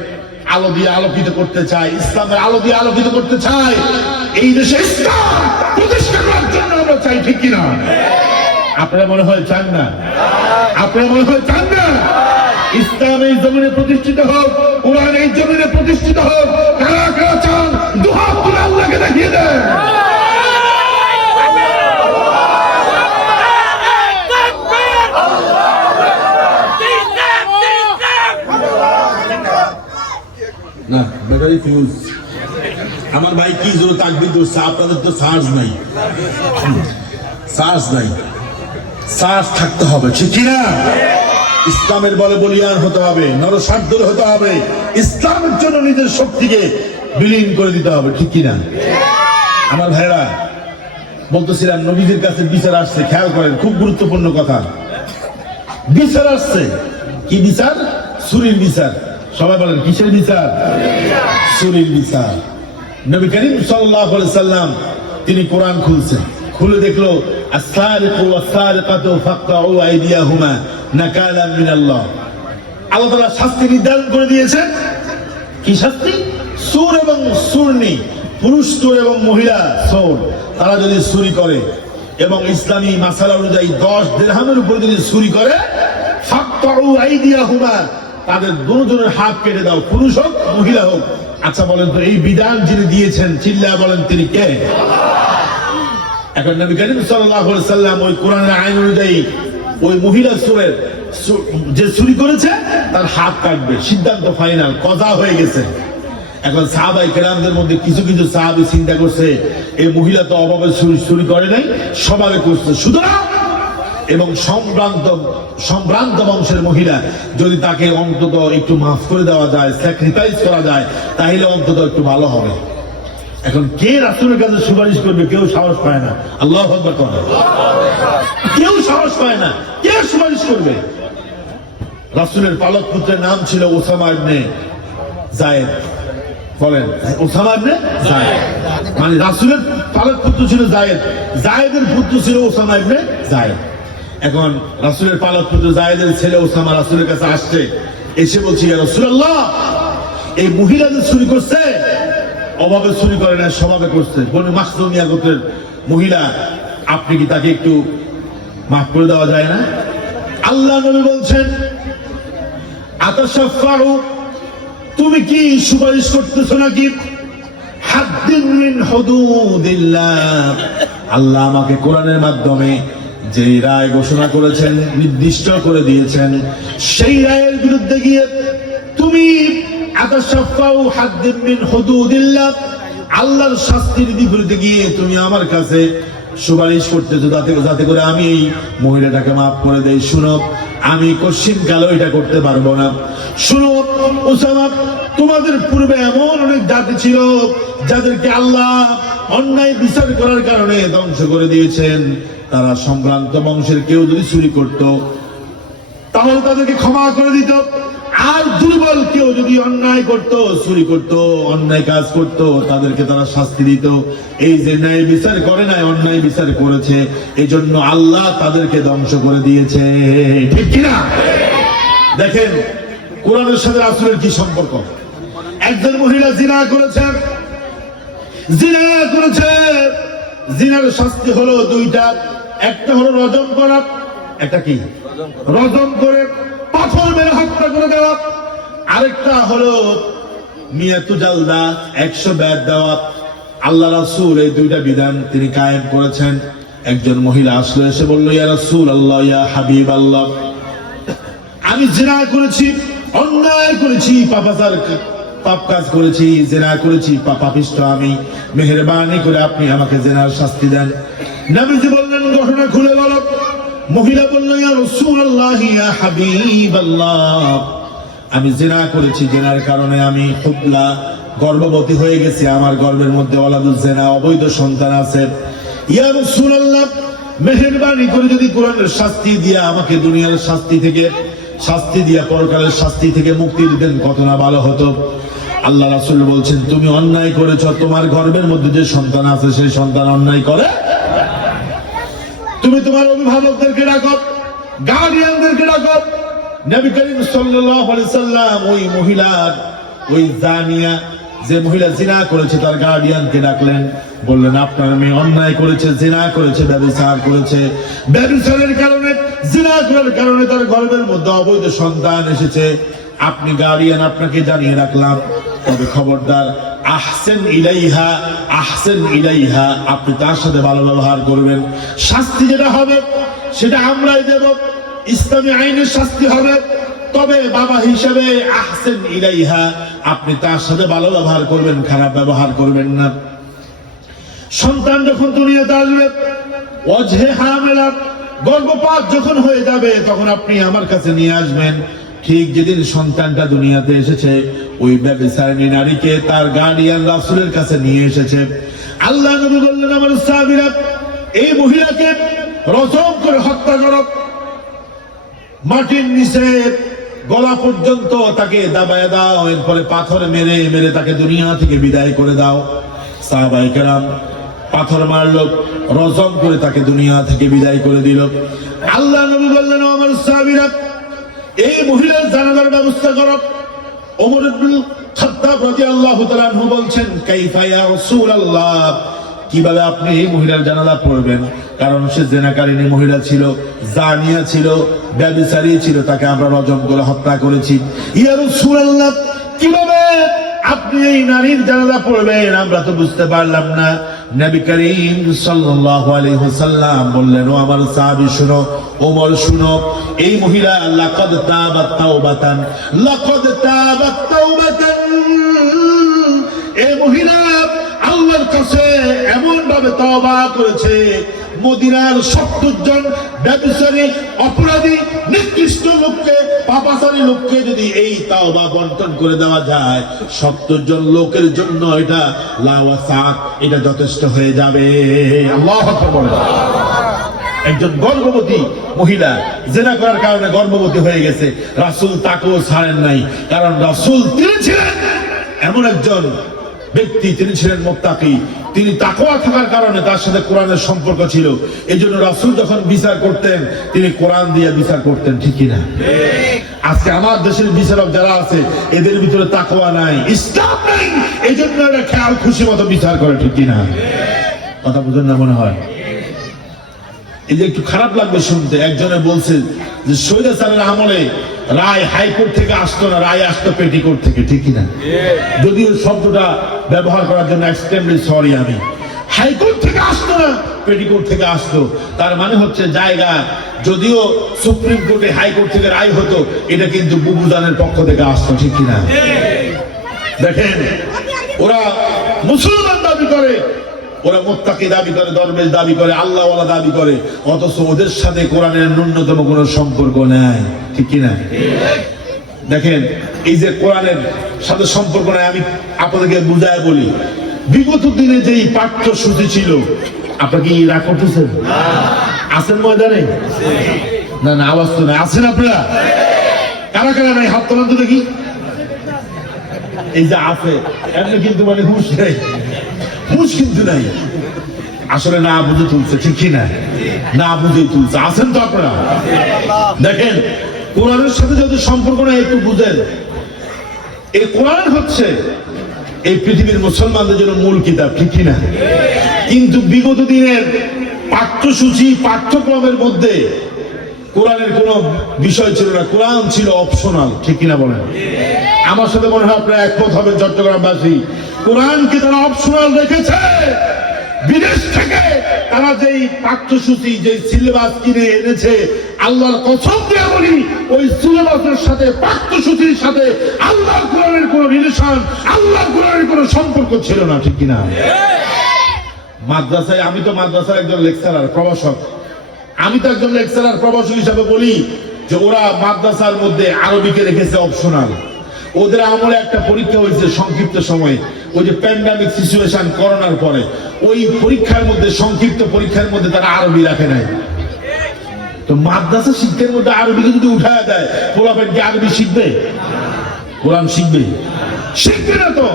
আলো দিয়ে আলোকিত করতে চাই, ইসলামের আলো দিয়ে আলোকিত করতে চাই। এই দেশে ইসলাম প্রতিষ্ঠা করার জন্য আমরা চাই, ঠিক কিনা? আপনারা মনে হয় চান না? আপনারা মনে হয় চান না ইসলাম এই জমিনে প্রতিষ্ঠিত হোক, কোরআন এই জমিনে প্রতিষ্ঠিত হোক? কারা কারা চান দুহাত তুলে আল্লাহকে দেখিয়ে দেন। না ব্যাটারি ফিউজ। আমার ভাই কি জোর তাকবীর দিচ্ছে, আপনাদের তো চার্জ নাই, চার্জ নাই, চার্জ থাকতে হবে, ঠিক কিনা? ইসলামের বলে বলিয়ান হতে হবে, নরসাধ্যর হতে হবে, ইসলামের জন্য নিজের শক্তিকে বিলীন করে দিতে হবে, ঠিক কিনা? আমার ভাইরা বলতেছিলাম নবীদের কাছে বিচার আসছে, খেয়াল করেন, খুব গুরুত্বপূর্ণ কথা। বিচার আসছে, কি বিচার? চুরির বিচার। সবাই বলেন কিসের বিচার? চুরির বিচার। নবী করিম সাল্লাল্লাহু আলাইহি সাল্লাম তিনি কোরআন খুলছেন, খুলে দেখলো আস-সারিকু ওয়াস-সারিকাতু ফাকতাউ আইদিয়াহুমা নাকালাম মিনাল্লাহ। আল্লাহ তাআলা শাস্তি নির্ধারণ করে দিয়েছেন। কি শাস্তি? চোর এবং চোরনি, পুরুষ চোর এবং মহিলা চোর, তারা যদি চুরি করে এবং ইসলামী মাসালা অনুযায়ী 10 দিরহামের উপর যদি চুরি করে, ফাকতাউ আইদিয়াহুমা, তাদের দুজনের হাত কেটে দাও, পুরুষ হোক মহিলা হোক। আচ্ছা বলেন তো এই বিধান যিনি দিয়েছেন, চিল্লায়া বলেন তিনি কে? এখন নবী করিম সাল্লাল্লাহু আলাইহি সাল্লাম ওই কোরআনের আইন অনুযায়ী ওই মহিলা চোরের যে চুরি করেছে তার হাত কাটবে, সিদ্ধান্ত ফাইনাল, কজা হয়ে গেছে। এখন সাহাবায়ে কেরামদের মধ্যে কিছু কিছু সাহাবী চিন্তা করছে এই মহিলা তো অভাবে চুরি করে নাই, স্বভাবে করছে, সুতরাং এবং সম্ভ্রান্ত বংশের মহিলা, যদি তাকে অন্তত একটু মাফ করে দেওয়া যায়, স্যাক্রিফাইস করা যায়, তাহলে অন্তত একটু ভালো হবে। এখন কে রাসূলের কাছে সুপারিশ করবে? কেউ সাহস পায় না। আল্লাহু আকবার করে, কেউ সাহস পায় না। কে সুপারিশ করবে? রাসূলের পালক পুত্রের নাম ছিল ওসামা ইবনে যায়েদ। বলেন, ওসামা ইবনে যায়েদ মানে রাসূলের পালক পুত্র ছিল যায়েদ, যায়েদের পুত্র ছিল ওসামা ইবনে যায়েদ। এখন রাসূলের পালক পুত্র যায়েদের ছেলে ওসামা রাসূলের কাছে আসছে, এসে বলছে, ইয়া রাসূলুল্লাহ, এই মহিলা যে চুরি করছে, অভাবে চুরি করে না, স্বভাবে করছে, বনু মাখজুমিয়া গোত্রের মহিলা, আপনি কি তাকে একটু মাফ করে দেওয়া যায় না? আল্লাহ নবী বলছেন, আতাশাফাউ, তুমি কি সুপারিশ করতেছো নাকি? হাদ্দিন মিন হুদুদিল্লাহ, আল্লাহ আমাকে কোরআনের মাধ্যমে যে রায় ঘোষণা করেছেন, নির্দিষ্ট করে দিয়েছেন, সেই রায়ের বিরুদ্ধে গিয়ে তুমি আতাশাফাউ হাদ্দিন মিন হুদুদিল্লাহ, আল্লাহর শাস্তির বিপরীতে গিয়ে তুমি আমার কাছে সুপারিশ করতেছো যাতে করে আমি এই মহিলাটাকে মাফ করে দেই। শুনো, আমি কশিন কালো এটা করতে পারবো না। শুনো ওসামা, তোমাদের পূর্বে এমন অনেক জাতি ছিল যাদেরকে আল্লাহ অন্যায় বিচার করার কারণে ধ্বংস করে দিয়েছেন। তারা সম্ভ্রান্ত বংশের কেউ যদি চুরি করত তাহলে তাদেরকে ক্ষমা করে দিত, আর দুর্বল কেউ যদি অন্যায় করত, চুরি করত, অন্যায় কাজ করত, তাদেরকে তারা শাস্তি দিত। এই যে ন্যায় বিচার করে নাই, অন্যায় বিচার করেছে, এই জন্য আল্লাহ তাদেরকে ধ্বংস করে দিয়েছে। ঠিক কিনা? দেখেন কোরআনের সাথে রাসূলের কি সম্পর্ক। একজন মহিলা জিনা করেছে, জিনার শাস্তি হলো দুইটা, একটা হলো রজম করা, একটা কি রজম করে পাথর মেরে হত্যা করে দেওয়া, আরেকটা হলো মিয়াতু জালদা, 100 বেত দেওয়া। আল্লাহ রাসূল এই দুইটা বিধান তিনি কায়েম করেছেন। একজন মহিলা আসলো, এসে বলল, ইয়া রাসূলুল্লাহ, ইয়া হাবিবাল্লাহ, আমি জিনা করেছি, অন্যায় করেছি, পাপ কাজ করেছি, জিনা করেছি, পাপিষ্ঠ আমি, মেহেরবানি করে আপনি আমাকে জিনার শাস্তি দেন। নবীজি বললেন, ঘটনা খুলে বলো। মহিলা বলল, ইয়া রাসূলুল্লাহ, ইয়া হাবিবাল্লাহ, আমি জিনা করেছি, জিনার কারণে আমি হুবলা গর্ভবতী হয়ে গেছি, আমার গর্ভের মধ্যে ওলাদুল জিনা অবৈধ সন্তান আছে। ইয়া রাসূলুল্লাহ, মেহেরবানি করে যদি কোরআনের শাস্তি দিয়া আমাকে দুনিয়ার শাস্তি দিয়া পরকালের শাস্তি থেকে মুক্তি দিতেন, কত না ভালো হতো। আল্লাহ রাসূল বলছেন, তুমি অন্যায় করেছ, তোমার গর্ভের মধ্যে যে সন্তান আছে সেই সন্তান অন্যায় করে, তুমি তোমার অভিভাবকদেরকে ডাকো, গার্ডিয়ানদেরকে ডাকো। নবী করিম সাল্লাল্লাহু আলাইহি সাল্লাম ওই মহিলার, ওই জানিয়া যে মহিলা জিনা করেছে তার গার্ডিয়ানকে ডাকলেন, বললেন, আপনার মেয়ে অন্যায় করেছে, জিনা করেছে, ব্যভিচার করেছে, ব্যভিচারের কারণে, জিনা করার কারণে তার গর্ভের মধ্যে অবৈধ সন্তান এসেছে। আপনি গার্ডিয়ান, আপনাকে জানিয়ে রাখলাম, তবে খবরদার, আহসেন ইলাইহা, আহসেন ইলাইহা, আপনি তার সাথে ভালো ব্যবহার করবেন। শাস্তি যেটা হবে সেটা আমরাই দেব, ইসলামী আইনের শাস্তি হবে, তবে বাবা হিসেবে আহসেন ইলাইহা, আপনি তার সাথে ভালো ব্যবহার করবেন, খারাপ ব্যবহার করবেন না। সন্তান যখন দুনিয়াতে আসবে, ওয়াজহে হামেলা, গর্ভপাত যখন হয়ে যাবে, তখন আপনি আমার কাছে নিয়ে আসবেন। ঠিক যেদিন সন্তানটা দুনিয়াতে এসেছে, ওই ব্যভিচারিণী নারীকে তার গার্ডিয়ান রাসূলের কাছে নিয়ে এসেছে। আল্লাহ নবী বললেন, আমার সাহাবীরা, এই মহিলাকে রজম করে হত্যা করো, মাটির নিচে গলা পর্যন্ত তাকে দাবায় দাও, এরপরে পাথর মেরে মেরে তাকে দুনিয়া থেকে বিদায় করে দাও। সাহাবায়ে কেরাম পাথর মারলো, রজম করে তাকে দুনিয়া থেকে বিদায় করে দিল। আল্লাহ নবী বললেন, আমার সাহাবীরা, এই মহিলার জানাজার ব্যবস্থা করো। ওমর ইবনে খাত্তাব রাদিয়াল্লাহু তাআলা আনহু বলছেন, কাইফা ইয়া রাসূলুল্লাহ, কিভাবে আপনি এই মহিলার জানাজা পড়বেন? কারণ সে জিনাকারিনী মহিলা ছিল, জানিয়া ছিল, ব্যভিচারী ছিল, তাকে আমরা রজম করে হত্যা করেছি। ইয়া রাসূলুল্লাহ, কিভাবে আপনি এই নারীর জানাজা পড়বেন? আমরা তো বুঝতে পারলাম না। নবী করিম সাল্লাল্লাহু আলাইহি ওয়াসাল্লাম বললেন, ও আমার সাহাবী শুনো, ওমর শুনো, এই মহিলা লাকাদ তাবাত তাওবাতান, লাকাদ তাবাত তাওবাতান, এই মহিলা আল্লাহর কাছে এমন ভাবে তওবা করেছে, মদিনার 70 জন ব্যভিচারী অপরাধী নিকৃষ্ট লোককে পাপাচারী লোককে যদি এই তাওবা বন্টন করে দেওয়া যায় 70 জন লোকের জন্য এটা লাওয়াসাত, এটা যথেষ্ট হয়ে যাবে। আল্লাহু আকবার। একজন গর্ভবতী মহিলা জেনা করার কারণে গর্ভবতী হয়ে গেছে, রাসূল তাকেও ছাড়েন নাই, কারণ রাসূল তিনি ছিলেন এমন একজন ব্যক্তি, তিনি ছিলেন মুত্তাকি, তিনি তাকওয়া থাকার কারণে তার সাথে কোরআনের সম্পর্ক ছিল। এই জন্য রাসূল যখন বিচার করতেন তিনি কোরআন দিয়ে বিচার করতেন, ঠিক কিনা? আজকে আমার দেশের বিচারক যারা আছে এদের ভিতরে তাকওয়া নাই, ইসলাম নাই, এই জন্য এরা খেয়াল খুশি মতো বিচার করে, ঠিক কিনা? কথা বুঝেন না মনে হয়? এই যে একটু খারাপ লাগবে শুনতে, একজনে বলছে যে স্বৈরাচারের আমলে রায় হাইকোর্ট থেকে আসতো না, রায় আসতো পেটিকোর্ট থেকে, ঠিক কিনা? যদিও শব্দটা ব্যবহার করার জন্য এক্সট্রিমলি সরি আমি, হাইকোর্ট থেকে আসতো না পেটিকোর্ট থেকে আসতো, তার মানে হচ্ছে জায়গা যদিও সুপ্রিম কোর্টে হাইকোর্ট থেকে রায় হতো, এটা কিন্তু বুবুদানের পক্ষ থেকে আসতো, ঠিক কিনা? দেখেন ওরা মুসলমান দাবি করে, ওরা মুত্তাকি দাবি করে, দরবেশ দাবি করে, আল্লাহওয়ালা দাবি করে, অথচ ওদের সাথে কোরআনের ন্যূনতম কোনো সম্পর্ক নাই, ঠিক কিনা? দেখেন এই যে কোরআনের সাথে সম্পর্ক নাই, আমি আপনাদেরকে বুঝায় বলি, বিগত দিনে যেই পাঠ্যসূচি ছিল আপনারা কি রাগ করতেছেন? আছেন ময়দানে? না না, আওয়াজ তো নাই। আছেন আপনারা? কারা কারা নাই হাত তোলান তো দেখি। এই যে আছে এমনি কিন্তু মানে হুঁশ নেই, হুঁশ কিন্তু নাই, আসলে না বুঝে তুলছে, ঠিক কিনা? না বুঝে তুলছে। আছেন তো আপনারা? দেখেন কোরআনের সাথে যদি সম্পর্ক নাই একটু বুঝেন, এই কোরআন হচ্ছে এই পৃথিবীর মুসলমানদের জন্য মূল কিতাব, ঠিক কিনা? কিন্তু বিগত দিনের পাঠ্যসূচি পাঠ্যক্রমের মধ্যে কোরআনের কোন বিষয় ছিল না, কোরআন ছিল অপশনাল, ঠিক কিনা বলেন? আমার সাথে মনে হয় আপনারা একমত হবেন চট্টগ্রামবাসী, কোরআনকে তারা অপশনাল রেখেছে। বিদেশ থেকে তারা যেই পাঠ্যসূচি যে সিলেবাস কিনে এনেছে, আল্লাহর কসম দিয়ে বলি ওই সিলেবাসের সাথে পাঠ্যসূচির সাথে আল্লাহর কোরআনের কোন রিলেশন, আল্লাহর কোরআনের কোন সম্পর্ক ছিল না, ঠিক কিনা? মাদ্রাসায়, আমি তো মাদ্রাসার একজন লেকচারার প্রভাষক, আমি তো একজন লেকচারার প্রভাষক হিসাবে বলি যে ওরা মাদ্রাসার মধ্যে আরবিকে রেখেছে অপশনাল। ওদের আমলে একটা পরীক্ষা হয়েছে সংক্ষিপ্ত সময়ে, ওই যে প্যান্ডামিক সিচুয়েশন করোনার পরে, ওই পরীক্ষার মধ্যে সংক্ষিপ্ত পরীক্ষার মধ্যে তারা আরবি রাখে নাই। তো মাদ্রাসা শিক্ষার মধ্যে আরবিকে যদি উঠায় দেয়, পোলাপেন কি আরবি শিখবে? কোরআন শিখবে? শিখবে না তো,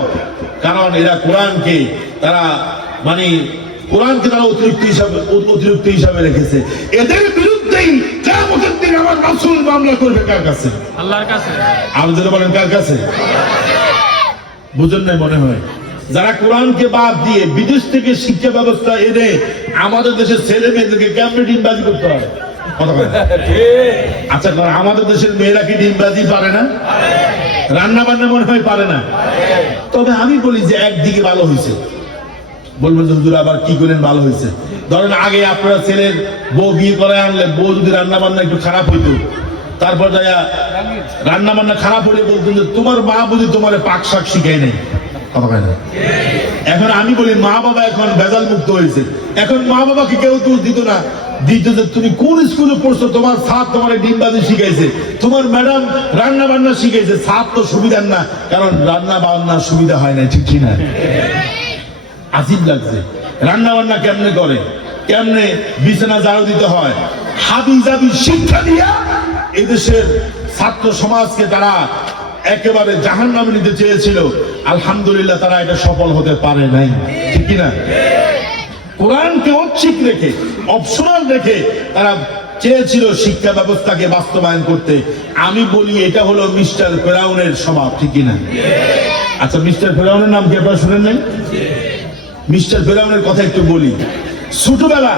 কারণ এরা কোরআনকে তারা মানে কোরআনকে তারা অতিরিক্ত হিসাবে রেখেছে। এদের বিরুদ্ধেই কিয়ামতের দিন আমার রাসূল মামলা করবে কার কাছে? আল্লাহর কাছে। আপনারা বলেন কার কাছে? বুঝেন নাই মনে হয়? যারা কোরআনকে বাদ দিয়ে বিদেশ থেকে শিক্ষা ব্যবস্থা এনে আমাদের দেশের ছেলে মেয়েদেরকে কেমনে ডিমবাজি করতে হয়? আচ্ছা আমাদের দেশের মেয়েরা কি ডিমবাজি পারে না? রান্না বান্না মনে হয় পারে না। তবে আমি বলি যে একদিকে ভালো হয়েছে, বলবেন যে হুজুর আবার কি করেন ভালো হয়েছে? ধরেন আগে আপনারা ছেলের বউ বিয়ে করে আনলে, বউ যদি রান্না বান্না একটু খারাপ হইতো, তারপর যাইয়া রান্না বান্না খারাপ হলে বলতেন যে তোমার মা বুঝি তোমার পাক শাক শিখাই নাই, কথা হয় না। এখন আমি বলি মা বাবা এখন ভেজাল মুক্ত হয়েছে, এখন মা বাবাকে কেউ দোষ দিত না, দিত যে তুমি কোন স্কুলে পড়ছো, তোমার ছাত্র তোমার ডিমবাজি শিখাইছে, তোমার ম্যাডাম রান্না বান্না শিখাইছে, ছাত্র তো সুবিধার না, কারণ রান্না বান্না সুবিধা হয় না, ঠিক না? আজিব লাগছে, রান্না বান্না কেমনে করে, কেমনে বিছানা ঝাড়ু দিতে হয়, হাবি জাবি শিক্ষা দিয়া এদেশের ছাত্র সমাজকে তারা একেবারে জাহান্নামে নিতে চেয়েছিল। আলহামদুলিল্লাহ তারা এটা সফল হতে পারে নাই, ঠিক না? কোরআনকে ঐচ্ছিক রেখে, অপশনাল রেখে তারা চেয়েছিল শিক্ষা ব্যবস্থাকে বাস্তবায়ন করতে। আমি বলি এটা হলো মিস্টার ফেরাউনের স্বভাব, ঠিক না? আচ্ছা মিস্টার ফেরাউনের নাম কি আপনারা শুনেন নাই? মিস্টার ফেরাউনের কথা একটু বলি। ছোটবেলা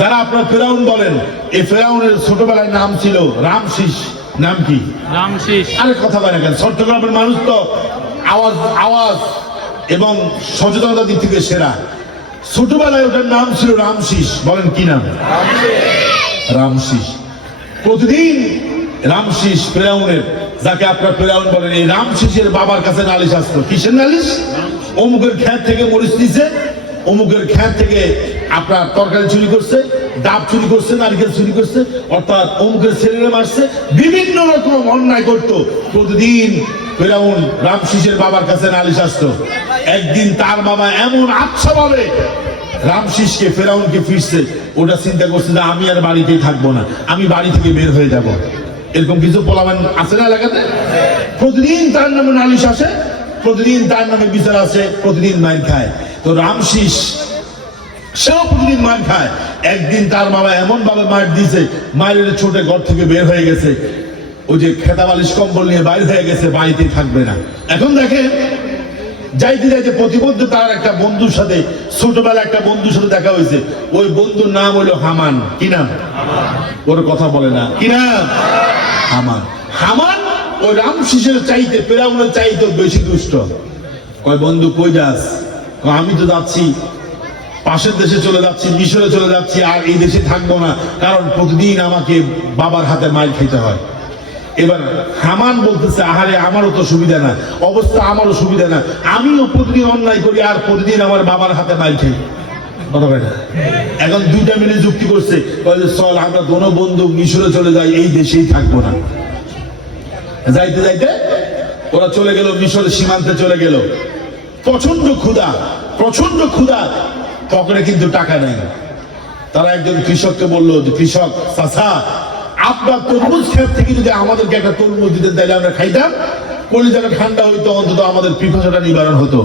যারা আপনারা ফেরাউন বলেন, এই ফেরাউনের ছোটবেলায় নাম ছিল রামশিস। নাম কি? রামশিস। আরে কথা বলে কেন? চট্টগ্রামের মানুষ তো আওয়াজ এবং সচেতনতা দিক থেকে সেরা। ছোটবেলায় ওটার নাম ছিল রামশিস। বলেন কি নাম? রামশিস। প্রতিদিন রামশিস ফেরাউনের, যাকে আপনারা ফেরাউন বলেন, এই রামশিসের বাবার কাছে নালিশ আসতো। কিসের নালিশ? অমুকের ক্ষেত থেকে মরিচ দিছে, অমুকের ক্ষেত থেকে আপনার তরকারি চুরি করছে, ডাব চুরি করছে, নারকেল চুরি করছে, অর্থাৎ অমুকের ছেলেরা মারছে, বিভিন্ন রকম অন্যায় করত। প্রতিদিন ফেরাউন রামশিসের বাবার কাছে নালিশ আসতো। একদিন তার বাবা এমন আচ্ছা ভাবে রামশিসকে ফেরাউনকে ফিরছে, ওটা চিন্তা করছে যে আমি আর বাড়িতেই থাকবো না, আমি বাড়ি থেকে বের হয়ে যাব। এরকম কিছু পোলাপান আছে না এলাকাতে? প্রতিদিন তার নামে নালিশ আসে, প্রতিদিন তার নামে বিচার আছে, প্রতিদিন মার খায়। তো রামশিস সেও প্রতিদিন মার খায়। একদিন তার বাবা এমন ভাবে মার দিয়েছে, মায়ের ছোটে ঘর থেকে বের হয়ে গেছে, ওই যে খেতা বালিশ কম্বল নিয়ে বাইর হয়ে গেছে, বাড়িতে থাকবে না। এখন দেখেন যাইতে যাইতে প্রতিমধ্যে তার একটা বন্ধুর সাথে, ছোটবেলা একটা বন্ধুর সাথে দেখা হয়েছে। ওই বন্ধুর নাম হইল হামান। কি নাম? ওর কথা বলে না। কি নাম? হামান। হামান ওই রামশিসের চাইতে, ফেরাউনের চাইতে বেশি দুষ্ট। কয় বন্ধু কই যাস? আমি তো যাচ্ছি পাশের দেশে চলে যাচ্ছি, মিশরে চলে যাচ্ছি, আর এই দেশে থাকবো না, কারণ প্রতিদিন আমাকে বাবার হাতে মাইর খেতে হয়। এবার হামান বলতেছে আহারে আমারও তো সুবিধা না, অবস্থা আমারও সুবিধা না, আমিও প্রতিদিন অন্যায় করি আর প্রতিদিন আমার বাবার হাতে মাইর খাই। এখন দুইটা মিলে যুক্তি করছে, চল আমরা দোনো বন্ধু মিশরে চলে যাই, এই দেশেই থাকবো না। যাইতে যাইতে ওরা চলে গেল, মিশরের সীমান্তে চলে গেল। প্রচন্ড ক্ষুধা, প্রচন্ড ক্ষুধা, পকেটে কিন্তু টাকা নেই। তারা একজন কৃষককে বললো যে কৃষক চাচা, আপনার তরমুজ ক্ষেত থেকে যদি আমাদেরকে একটা তরমুজ দিতেন তাহলে আমরা খাইতাম, কলিজাটা ঠান্ডা হইতো, অন্তত আমাদের পিপাসাটা নিবারণ হতো।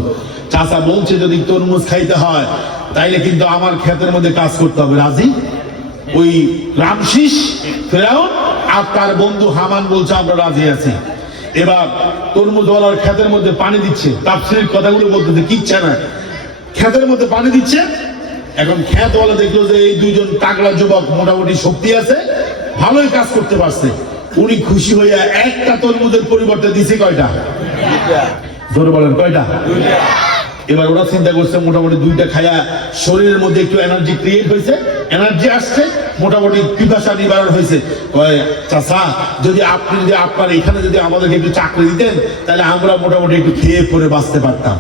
চাচা বলছে যদি তরমুজ খাইতে হয় তাইলে কিন্তু আমার ক্ষেতের মধ্যে কাজ করতে হবে। রাজি? ওই রামশিস, ফেরাউন আর তার বন্ধু হামান বলছে আমরা রাজি আছি। এবার তরমুজওয়ালার ক্ষেতের মধ্যে পানি দিচ্ছে, তাফসীরের কথাগুলো বলতেছে কিচ্ছা না, ক্ষেতের মধ্যে পানি দিচ্ছে। এখন ক্ষেতওয়ালা দেখলো যে এই দুইজন তাগড়া যুবক, মোটামুটি শক্তি আছে, ভালোই কাজ করতে পারছে। উনি খুশি হইয়া একটা তরমুজের পরিবর্তে দিছে কয়টা? জোরে বলেন কয়টা? এবার ওরা চিন্তা করছে মোটামুটি দুইটা খায়া শরীরের মধ্যে একটু এনার্জি ক্রিয়েট হয়েছে, এনার্জি আসছে, মোটামুটি পিপাসা নিবারণ হয়েছে। চাচা যদি আপনি যদি আপনার এখানে যদি আমাদেরকে একটু চাকরি দিতেন তাহলে আমরা মোটামুটি একটু খেয়ে পরে বাঁচতে পারতাম।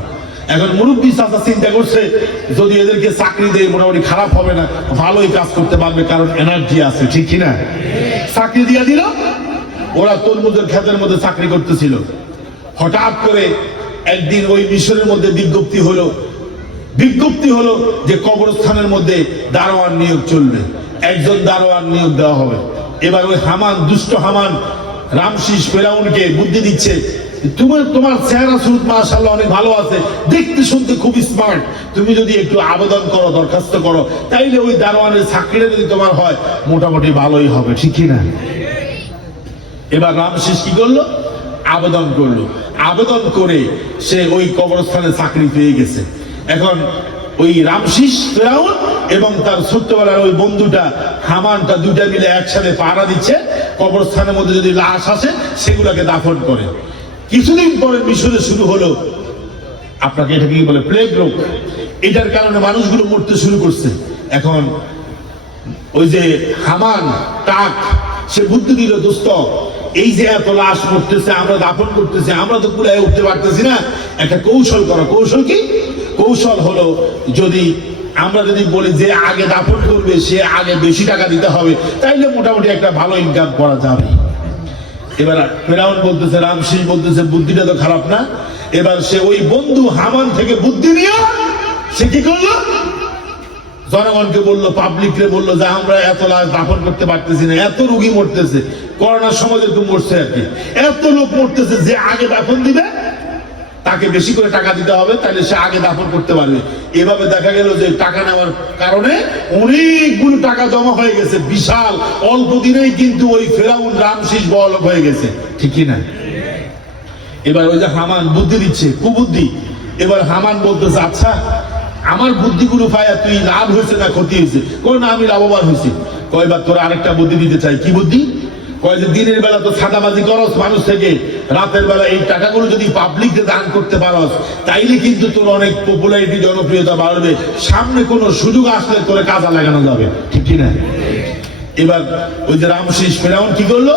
এখন মুরব্বী চাচা চিন্তা করছে যদি এদেরকে চাকরি দেয় মোটামুটি খারাপ হবে না, ভালোই কাজ করতে পারবে, কারণ এনার্জি আছে। ঠিক কিনা? চাকরি দিয়ে দিল। ওরা তরমুজের ক্ষেতের মধ্যে চাকরি করতেছিল। হঠাৎ করে একদিন ওই মিশরের মধ্যে বিজ্ঞপ্তি হলো যে কবরস্থানের মধ্যে দারোয়ান নিয়োগ চলবে, একজন দারোয়ান নিয়োগ দেওয়া হবে। এবার ওই হামান, দুষ্ট হামান রামশিস ফেরাউনকে বুদ্ধি দিচ্ছে, তোমার চেহারা সুরত মাশাআল্লাহ অনেক ভালো আছে, দেখতে শুনতে খুব স্মার্ট, তুমি যদি একটু আবেদন করো, দরখাস্ত করো, তাইলে ওই দারোয়ানের চাকরিটা যদি তোমার হয় মোটামুটি ভালোই হবে। ঠিক কিনা? এবার রামশিস কি করলো? আবেদন করলো। আবেদন করে সে ওই কবরস্থানে চাকরি পেয়ে গেছে। এখন ওই রামশিস, ফেরাউন এবং তার ছোট্টবেলার ওই বন্ধুটা হামানটা, দুইটা মিলে একসাথে পাহারা দিচ্ছে। কবরস্থানের মধ্যে যদি লাশ আসে সেগুলোকে দাফন করে। কিছুদিন পরে মিশরে শুরু হলো, আপনাকে এটা কি বলে, প্লেগ রোগ। এটার কারণে মানুষগুলো মরতে শুরু করছে। এখন ওই যে হামান টাক, সে বুদ্ধি দিল, দোস্ত এই যে এত লাশ মরতেছে, আমরা দাফন করতেছি, আমরা তো কুলায় উঠতে পারতেছি না, একটা কৌশল করো। কৌশল কি? কৌশল হলো আমরা যদি বলি যে আগে দাফন করবে সে আগে বেশি টাকা দিতে হবে, তাইলে মোটামুটি একটা ভালো ইনকাম করা যাবে। এবার ফেরাউন বলতেছে, রামশিস বলতেছে বুদ্ধিটা তো খারাপ না। এবার সে ওই বন্ধু হামান থেকে বুদ্ধি নিয়ে সে কি করলো? জনগণকে বললো, পাবলিককে বললো যে আমরা এত লাশ দাফন করতে পারতেছি না, এত রোগী মরতেছে, করোনার সময় যেরকম মরছে আর কি, এত লোক মরতেছে, যে আগে দাফন দিবে তাকে বেশি করে টাকা দিতে হবে, তাহলে সে আগে দাফন করতে পারবে। এভাবে দেখা গেল যে টাকা নেওয়ার কারণে অনেকগুলো টাকা জমা হয়ে গেছে, বিশাল অল্প দিনেই কিন্তু ওই ফেরাউন রামশিস বড়লোক হয়ে গেছে। ঠিক কিনা? এবার ওই যে হামান বুদ্ধি দিচ্ছে, কুবুদ্ধি। এবার হামান বলতেছে, আচ্ছা আমার বুদ্ধিগুলো পাইয়া তুই লাভ হয়েছে না ক্ষতি হয়েছে? কই না, আমি লাভবান হয়েছি। কয়বার তোরা আরেকটা বুদ্ধি দিতে চাই। কি বুদ্ধি? কয় যে দিনের বেলা তো সাদাবাজি করস মানুষ থেকে, রাতের বেলা এই টাকাগুলো যদি পাবলিককে দান করতে পারস তাইলে কিন্তু তোর অনেক পপুলারিটি, জনপ্রিয়তা বাড়বে, সামনে কোনো সুযোগ আসলে তোর কাজে লাগানো যাবে। ঠিক কিনা? এবার ওই যে রামশিস ফেরাউন কি করলো?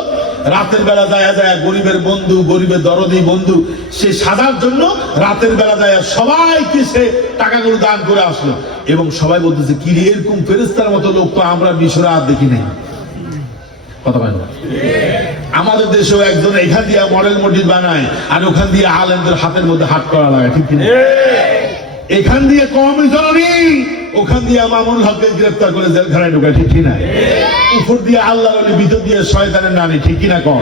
রাতের বেলা যায় যায় গরিবের বন্ধু, গরিবের দরদি বন্ধু সে সাজার জন্য রাতের বেলা যায় সবাইকে সে টাকাগুলো দান করে আসলো। এবং সবাই বলতেছে কি এরকম ফেরেশতার মতো লোক তো আমরা মিশরে আর দেখি নাই। কথা বলেন না? আমাদের দেশেও একজন এখান দিয়ে মডেল মসজিদ বানায় আর ওখান দিয়ে আলেমদের হাতের মধ্যে হাত করা লাগে, ঠিক কিনা? এখান দিয়ে কওমি জননী, ওখান দিয়ে মামুনুল হককে গ্রেফতার করে জেলখানায় ঢুকায়, ঠিক কিনা? উপর দিয়ে আল্লাহর ওলি, ভিতর দিয়ে শয়তানের নানি, ঠিক কিনা কম?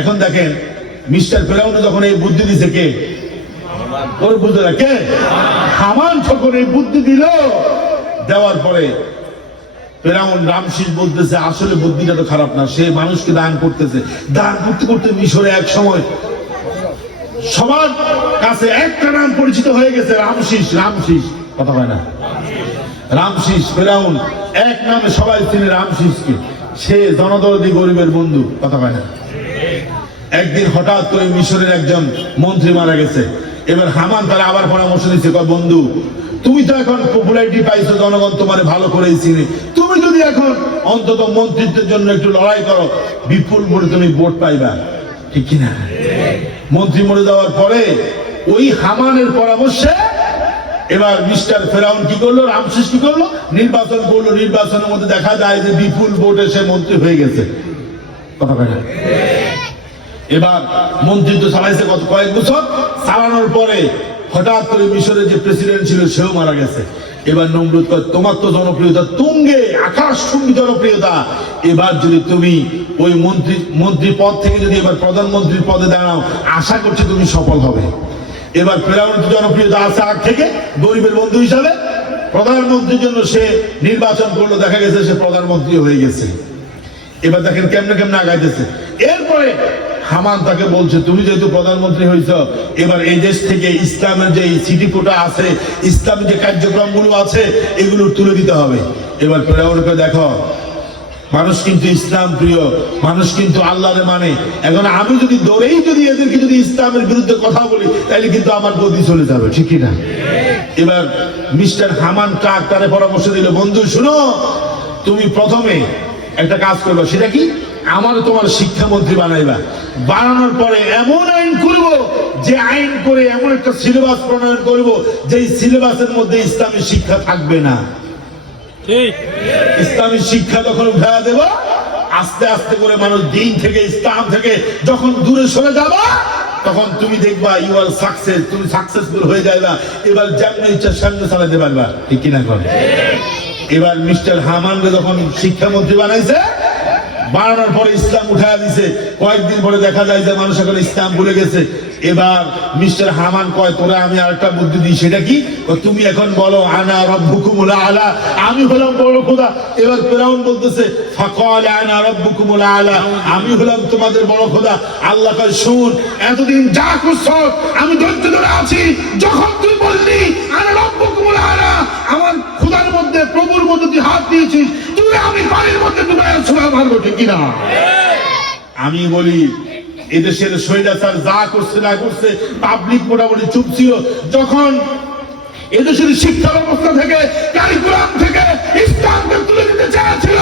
এখন দেখেন মিস্টার ফেরাউন যখন এই বুদ্ধি দিছে, কে ওর বুদ্ধি? কে? হামান যখন এই বুদ্ধি দিল, দেওয়ার পরে ফেরাউন রামশিস বলতেছে আসলে বুদ্ধিটা তো খারাপ না, সে মানুষকে দান করতেছে। দান করতে করতে মিশরে এক সময় সবার কাছে একটা নাম পরিচিত হয়ে গেছে, রামশিস। রামশিস, কথা হয় না? রামশিস, ফেরাউন এক নামে সবাই চিনে রামশিসকে। সে জনদরদি, গরিবের বন্ধু, কথা হয় না? একদিন হঠাৎ করে মিশরের একজন মন্ত্রী মারা গেছে। এবার হামান তারা আবার পরামর্শ দিচ্ছে, বন্ধু তুমি তো এখন পপুলারিটি পাইছো, জনগণ তোমার ভালো করেই চিনে, তুমি যদি এখন অন্তত মন্ত্রিত্বের জন্য একটু লড়াই করো, বিপুল ভোটে তুমি ভোট পাইবা, ঠিক কিনা? মন্ত্রী মরে যাওয়ার পরে ওই হামানের পরামর্শে এবার মিস্টার ফেরাউন কি করলো, রামশিস কি করলো, নির্বাচন করলো। নির্বাচনের মধ্যে দেখা যায় যে বিপুল ভোটে সে মন্ত্রী হয়ে গেছে, কথা বলে। এবার মন্ত্রিত্ব চালাইছে কয়েক বছর, চালানোর পরে হঠাৎ করে মিশরের যে প্রেসিডেন্ট ছিল সেও মারা গেছে। এবার নমরুদ কয় তোমার জনপ্রিয়তা তুঙ্গে, আকাশচুম্বী জনপ্রিয়তা, এবার যদি তুমি ওই মন্ত্রী পদ থেকে যদি এবার প্রধানমন্ত্রীর পদে দাঁড়াও, আশা করছি তুমি সফল হবে। এবার ফেরাউনের জনপ্রিয়তা আছে আগ থেকে, গরিবের বন্ধু হিসাবে প্রধানমন্ত্রীর জন্য সে নির্বাচন করলো, দেখা গেছে সে প্রধানমন্ত্রী হয়ে গেছে। এবার দেখেন কেমনে কেমনে আগাইতেছে। এরপরে হামান তাকে বলছে তুমি যেহেতু প্রধানমন্ত্রী হয়েছ, এবার এই দেশ থেকে ইসলামের যে সিটি কোটা আছে, ইসলামের যে কার্যক্রমগুলো আছে, এগুলো তুলে দিতে হবে। এবার ফেরাউনকে দেখো, মানুষ কিন্তু ইসলাম প্রিয়, মানুষ কিন্তু আল্লাহরে মানে, এখন আমি যদি দৌড়েই যদি এদেরকে যদি ইসলামের বিরুদ্ধে কথা বলি, তাহলে কিন্তু আমার গদি চলে যাবে, ঠিক না? এবার মিস্টার হামান তারে পরামর্শ দিল, বন্ধু শুনো, তুমি প্রথমে একটা কাজ করবে, সেটা কি, আমার তোমার শিক্ষামন্ত্রী বানাইবা, বানানোর পরে এমন আইন করব, যে আইন করে এমন একটা সিলেবাস প্রণয়ন করব, যে সিলেবাসের মধ্যে ইসলামী শিক্ষা থাকবে না। ইসলামী শিক্ষা যখন উঠা দেব, আস্তে আস্তে করে মানুষ দিন থেকে, ইসলাম থেকে যখন দূরে সরে যাবা, তখন তুমি দেখবা ইউ আর সাকসেস, তুমি সাকসেসফুল হয়ে যাইবা। এবার যেমন ইচ্ছা সামনে চালাতে পারবা, ঠিক কিনা করে? এবার মিস্টার হামানকে যখন শিক্ষামন্ত্রী বানাইছে, বানানোর পরে ইসলাম উঠায় দিছে, কয়েকদিন পরে দেখা যায় যে মানুষ এখন ইসলাম ভুলে গেছে। এবার মিস্টার হামান কয় তোরা আমি আরেকটা বুদ্ধি দিই, সেটা কি, তুমি এখন বলো আনা রাব্বুকুমুল আলা, আমি হলাম বড় খোদা। এবার ফেরাউন বলতেছে ফাকাল আনা রাব্বুকুমুল আলা, আমি হলাম তোমাদের বড় খোদা। আল্লাহ কয় শুন, এতদিন যা করছো আমি ধৈর্য ধরে আছি, যখন তুই বললি আনা রাব্বুকুমুল আলা, আমার খোদার মধ্যে, প্রভুর মধ্যে তুই হাত দিয়েছিস, তুই আমি পানির মধ্যে ডুবে ছুঁড়া মারবো, ঠিক কিনা? আমি বলি এদেশের স্বৈরাচার যা করছে না করছে, পাবলিক মোটামুটি চুপ ছিল। যখন এদেশের শিক্ষা ব্যবস্থা থেকে, কারিকুলাম থেকে ইসলামকে তুলে দিতে চেয়েছিল,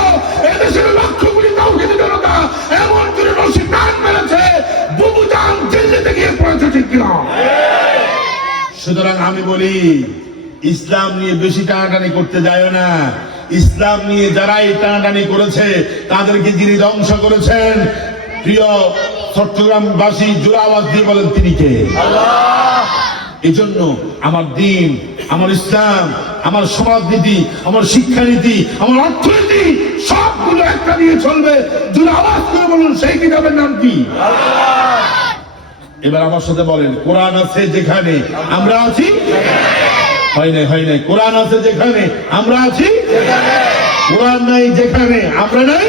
এদেশের লক্ষ কোটি তাওহীদি জনতা এমন করে রশি টান মেরেছে, বুবু জান জেলেতে গিয়ে পড়েছে, ঠিক কিনা? সুতরাং আমি বলি ইসলাম নিয়ে বেশি টানাটানি করতে যায় না। ইসলাম নিয়ে যারা এই টানাটানি করেছে, তাদেরকে যিনি ধ্বংস করেছেন, প্রিয় চট্টগ্রামবাসী জোরে আওয়াজ দিয়ে বলেন তিনি কে? আল্লাহ। এই জন্য আমার দিন, আমার ইসলাম, আমার সমাজনীতি, আমার শিক্ষানীতি, আমার অর্থনীতি সবগুলো একটা নিয়ে চলবে। জোরে আওয়াজ করে বলুন সেই কিতাবের নাম কি? আল্লাহ। এবার আমার সাথে বলেন, কোরআন আছে যেখানে আমরা আছি, হয় নাই, কোরআন আছে যেখানে আমরা আছি, কোরআন নাই যেখানে আমরা নাই।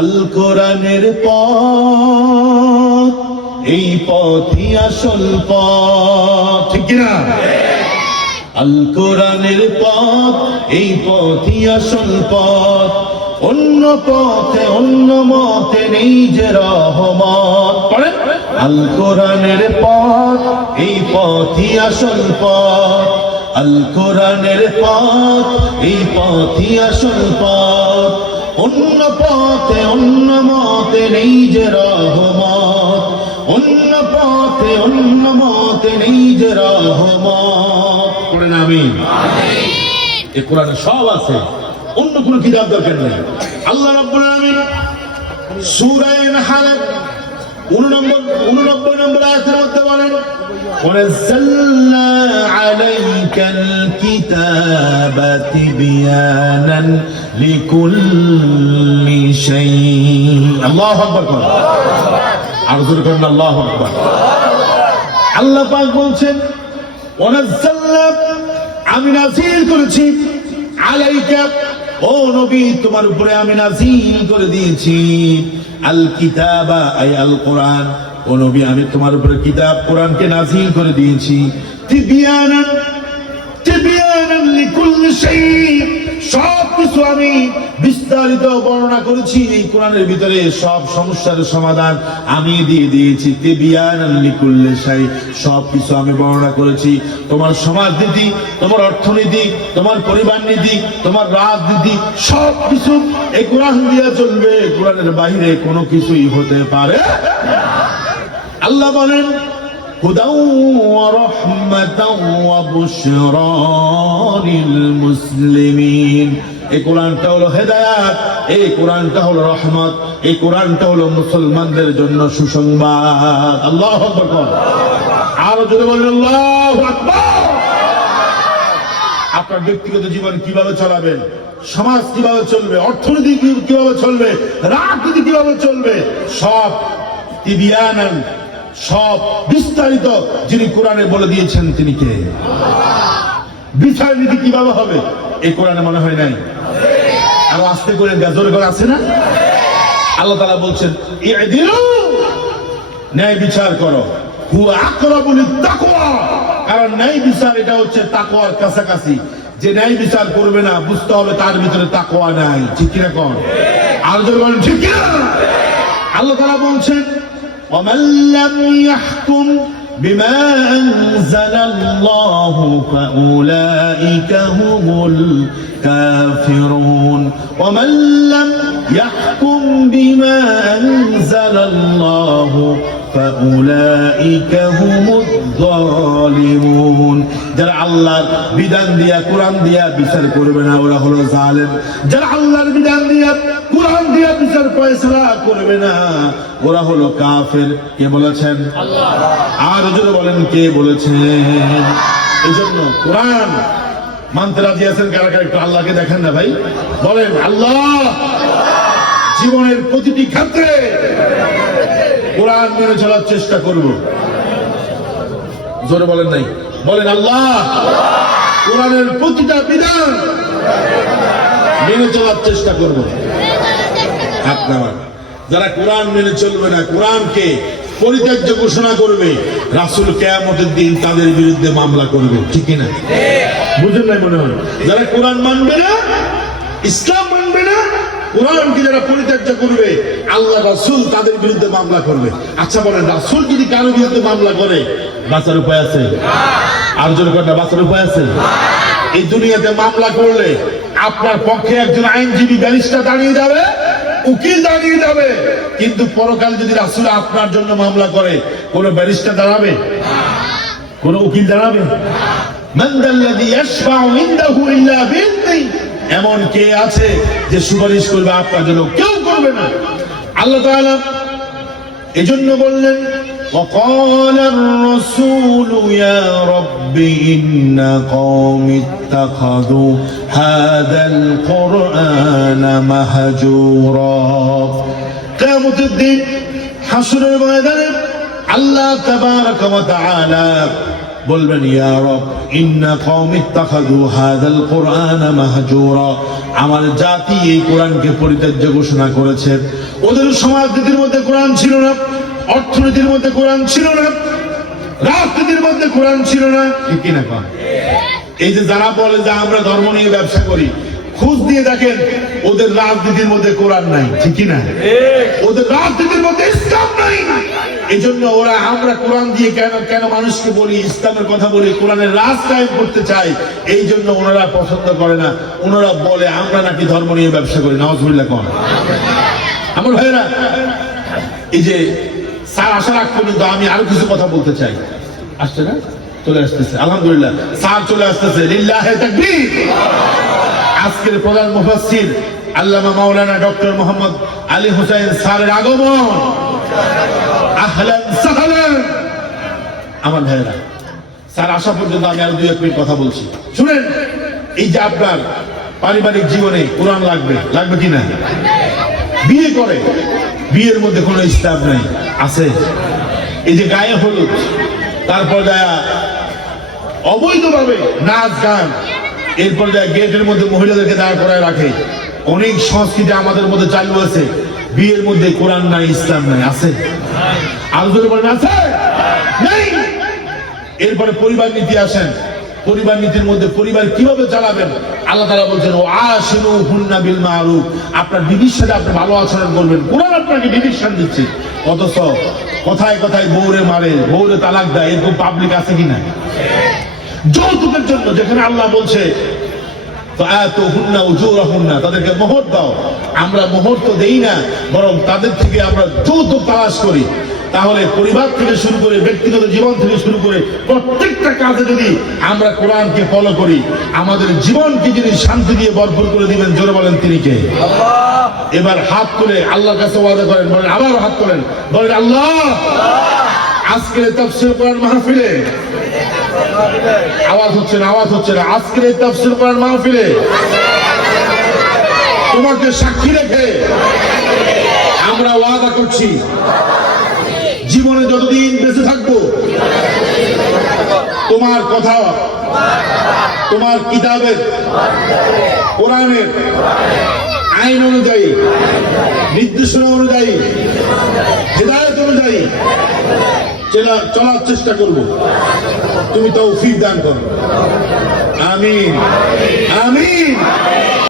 আল কোরআনের পথ, এই পথই আসল পথ, ঠিক কিনা? আল কোরআনের পথ, এই পথই আসল পথ, অন্য পথে অন্য মতে নেই যে রহমত। পড়েন, আল কোরআনের পথ, এই পথই আসল পথ, আল কোরআনের পথ, এই পথই আসল পথ, অন্য পথে অন্য মতে নেই যে রহমত, অন্য পথে অন্য মতে নেই যে রহমত। পড়েন আমিন। এই কোরআনে সব আছে, অন্য কোন কিতাব দরকার নেই। আল্লাহ রাব্বুল আলামিন সূরা নাহল 89 নম্বর আয়াতের মধ্যে বলেন, ওয়ানাজ্জালনা আলাইকাল কিতাবা তিবয়ানান লিকুল্লি শাই। আল্লাহু আকবার। আর জোরে বলেন আল্লাহু আকবার। আল্লাহ পাক বলছেন, ওয়ানাজ্জালনা, আমি নাযিল করেছি, আলাইকা, ও নবী তোমার উপরে আমি নাযিল করে দিয়েছি, আল কিতাবা আই আল কোরআন, ও নবী আমি তোমার উপরে কিতাব কোরআনকে নাযিল করে দিয়েছি, তিবয়ানান, তিবয়ানান লিকুল্লি শাই, সব কিছু আমি বিস্তারিত বর্ণনা করেছি। এই কোরআনের ভিতরে সব সমস্যার সমাধান আমি দিয়ে দিয়েছি। তিবয়ানান লিকুল্লি শাই, সব কিছু আমি বর্ণনা করেছি। তোমার সমাজনীতি, তোমার অর্থনীতি, তোমার পরিবার নীতি, তোমার রাজনীতি, সব কিছু এই কোরআন দিয়ে চলবে। কোরআনের বাইরে কোনো কিছুই হতে পারে। আল্লাহ বলেন, হুদাও ওয়া রাহমাতাও ওয়া বুশরা লিল মুসলিমিন, এই কোরআনটা হলো হেদায়েত, এই কোরআনটা হলো রহমত, এই কোরআনটা হলো মুসলমানদের জন্য সুসংবাদ। আল্লাহু আকবার। আরো জোরে বলেন আল্লাহু আকবার। আপনার ব্যক্তিগত জীবন কিভাবে চালাবেন, সমাজ কিভাবে চলবে, অর্থনীতি কিভাবে চলবে, রাজনীতি কিভাবে চলবে, সব তিবিয়ানান, সব বিস্তারিত যিনি কোরআনে বলে দিয়েছেন তিনি কে? বিচার নীতি কিভাবে হবে এই কোরআনে মনে হয় নাই? আর আস্তে করে জোরে করে আছে না? আল্লাহ তাআলা বলছেন, ইদিলু, ন্যায় বিচার করো, হুয়া আকরাবু লিত-তাকওয়া, কারণ ন্যায় বিচার এটা হচ্ছে তাকওয়ার কাছাকাছি। যে ন্যায় বিচার করবে না, বুঝতে হবে তার ভিতরে তাকওয়া নাই। ঠিক কি না কোন? আর জোরে বলেন ঠিক কি না? আল্লাহ তাআলা বলছেন, ومن لم يحكم بما أنزل الله فأولئك هم الكافرون ومن لم يحكم بما أنزل الله فأولئك هم الظالمون। যারা আল্লাহর বিধান দিয়া কোরআন দিয়া বিচার করবে না ওরা হলো জালেম। যারা আল্লাহর বিধান দিয়া কোরআন দিয়া বিচার ফয়সালা করবে না ওরা হলো কাফের। কে বলেছেন? আল্লাহ। আর জোরে বলেন কে বলেছেন? এইজন্য কোরআন মানতে রাজি আছেন কারা কারা? একটু আল্লাহকে দেখেন না ভাই, বলেন আল্লাহ। জীবনের প্রতিটি ক্ষেত্রে কোরআন মেনে চলার চেষ্টা করব। জোরে বলেন নাই, বলেন আল্লাহ। কোরআনের প্রতিটা বিধান মেনে চলার চেষ্টা করব। যারা কোরআন মেনে চলবে না, কোরআনকে পরিত্যাজ্য ঘোষণা করবে, রাসূল কিয়ামতের দিন তাদের বিরুদ্ধে মামলা করবে। ঠিক না? বুঝেন নাই মনে হয়? যারা কোরআন মানবে না, ইসলাম মানবে না, কোরআনকে যারা পরিত্যাজ্য করবে, আল্লাহ রাসূল তাদের বিরুদ্ধে মামলা করবে। আচ্ছা বলেন, রাসূল যদি কারো বিরুদ্ধে মামলা করে বাঁচার উপায় আছে? আর জোরে কথা, বাঁচার উপায় আছে? এই দুনিয়াতে মামলা করলে আপনার পক্ষে একজন আইনজীবী ব্যারিস্টার দাঁড়িয়ে যাবে, উকিল দাঁড়িয়ে যাবে, কিন্তু পরকাল যদি রাসূল আপনার জন্য মামলা করে, কোন ব্যারিস্টার দাঁড়াবে? কোন উকিল দাঁড়াবে? মান যাল্লাযী ইয়াশফাউ ইনদাহু ইল্লা বিইذনিহি, এমন কে আছে যে সুপারিশ করবে আপনার জন্য? কেউ করবে না। আল্লাহ তাআলা এজন্য বললেন, وقال الرسول يا رب إن قوم اتخذوا هذا القرآن مهجورا। কিয়ামতের দিন হাসরের ময়দানে আল্লাহ তাবারক ওয়া তাআলা বলবেন, ইয়া রব ইন্না কওমি ইত্তাখাযু হাযাল কুরআনা মাহজুরা, আমার জাতি এই কোরআনকে পরিত্যাজ্য ঘোষণা করেছে। ওদের সমাজনীতির মধ্যে কোরআন ছিল না, অর্থনীতির মধ্যে কোরআন ছিল না, রাজনীতির মধ্যে কোরআন ছিল না। ঠিক না? এই যে যারা বলে যে আমরা ধর্ম নিয়ে ব্যবসা করি, খোঁজ দিয়ে দেখেন ওদের রাজনীতির মধ্যে কোরআন নাই। ঠিক না? ওদের রাজনীতির মধ্যে ইসলাম নাই। এই জন্য ওরা আমরা কোরআন দিয়ে কেন কেন মানুষকে বলি, ইসলামের কথা বলি, কোরআনের রাজ কায়েম করতে চাই, এই জন্য ওনারা পছন্দ করে না। ওনারা বলে আমরা নাকি ধর্ম নিয়ে ব্যবসা করি। নাউজুবিল্লাহ কোন আমার ভাইরা, এই যে স্যার আসার আগ পর্যন্ত আমি আরো কিছু কথা বলতে চাই। আসছে না? চলে আসতেছে, আলহামদুলিল্লাহ স্যার চলে আসতেছে। লিল্লাহে তাকবীর। আজকের প্রধান মুফাসসির আল্লামা মাওলানা ডক্টর মোহাম্মদ আলী হোসেন স্যারের আগমন। আহলান সাহলান। আমার ভাইরা, স্যার আসা পর্যন্ত আমি আরো 2-1 মিনিট কথা বলছি, শুনেন। এই যে আপনার পারিবারিক জীবনে কোরআন লাগবে, লাগবে কিনা? বিয়ে করে, বিয়ের মধ্যে কোনো ইসলাম নাই, আছে? এই যে গায়ে হলুদ, তারপর যায় অবৈধভাবে নাচ গান, এরপর যায় গেটের মধ্যে মহিলাদেরকে দাঁড় করায় রাখে। অনেক সংস্কৃতি আমাদের মধ্যে চালু আছে, বিয়ের মধ্যে কোরআন নাই, ইসলাম নাই, আছে? আলোচনা বলেন আছে? নেই। এরপরে পরিবার নীতি আসেন, পরিবার নীতির মধ্যে পরিবার কিভাবে চালাবেন আল্লাহ তাআলা বলছেন ও আশিনুহুন্না বিল মারুফ, আপনার বিবির সাথে আপনি ভালো আচরণ করবেন। কোরআন আপনাকে ডিরেকশন দিচ্ছে, অথচ কথায় কথায় বউরে মারে, বউরে তালাক দেয়, এরকম পাবলিক আছে কিনা? যৌতুকের জন্য যেখানে আল্লাহ বলছে ফাআতুহুন্না উজুরাহুন্না, তাদেরকে মোহর দাও, আমরা মোহর তো দেই না, বরং তাদের থেকে আমরা যৌতুক তালাশ করি। তাহলে পরিবার থেকে শুরু করে ব্যক্তিগত জীবন থেকে শুরু করে প্রত্যেকটা কাজে যদি আমরা কোরআনকে ফলো করি, আমাদের জীবনকে যিনি শান্তি দিয়ে ভরপুর করে দিবেন, জোরে বলেন তিনি কে? আল্লাহ। এবার হাত তুলে আল্লাহর কাছে ওয়াদা করেন, বলেন আবার হাত তোলেন, বলেন আল্লাহ আজকের তাফসীর কোরআন মাহফিলে, আওয়াজ হচ্ছে না, আওয়াজ হচ্ছে না, আজকের তাফসীর কোরআন মাহফিলে তোমাকে সাক্ষী রেখে আমরা ওয়াদা করছি, জীবনে যতদিন বেঁচে থাকবো তোমার কথা, তোমার কিতাবের কোরআনের আইন অনুযায়ী, নির্দেশনা অনুযায়ী, হিদায়াত অনুযায়ী চলার চেষ্টা করব। তুমি তৌফিক দান করো। আমিন, আমিন।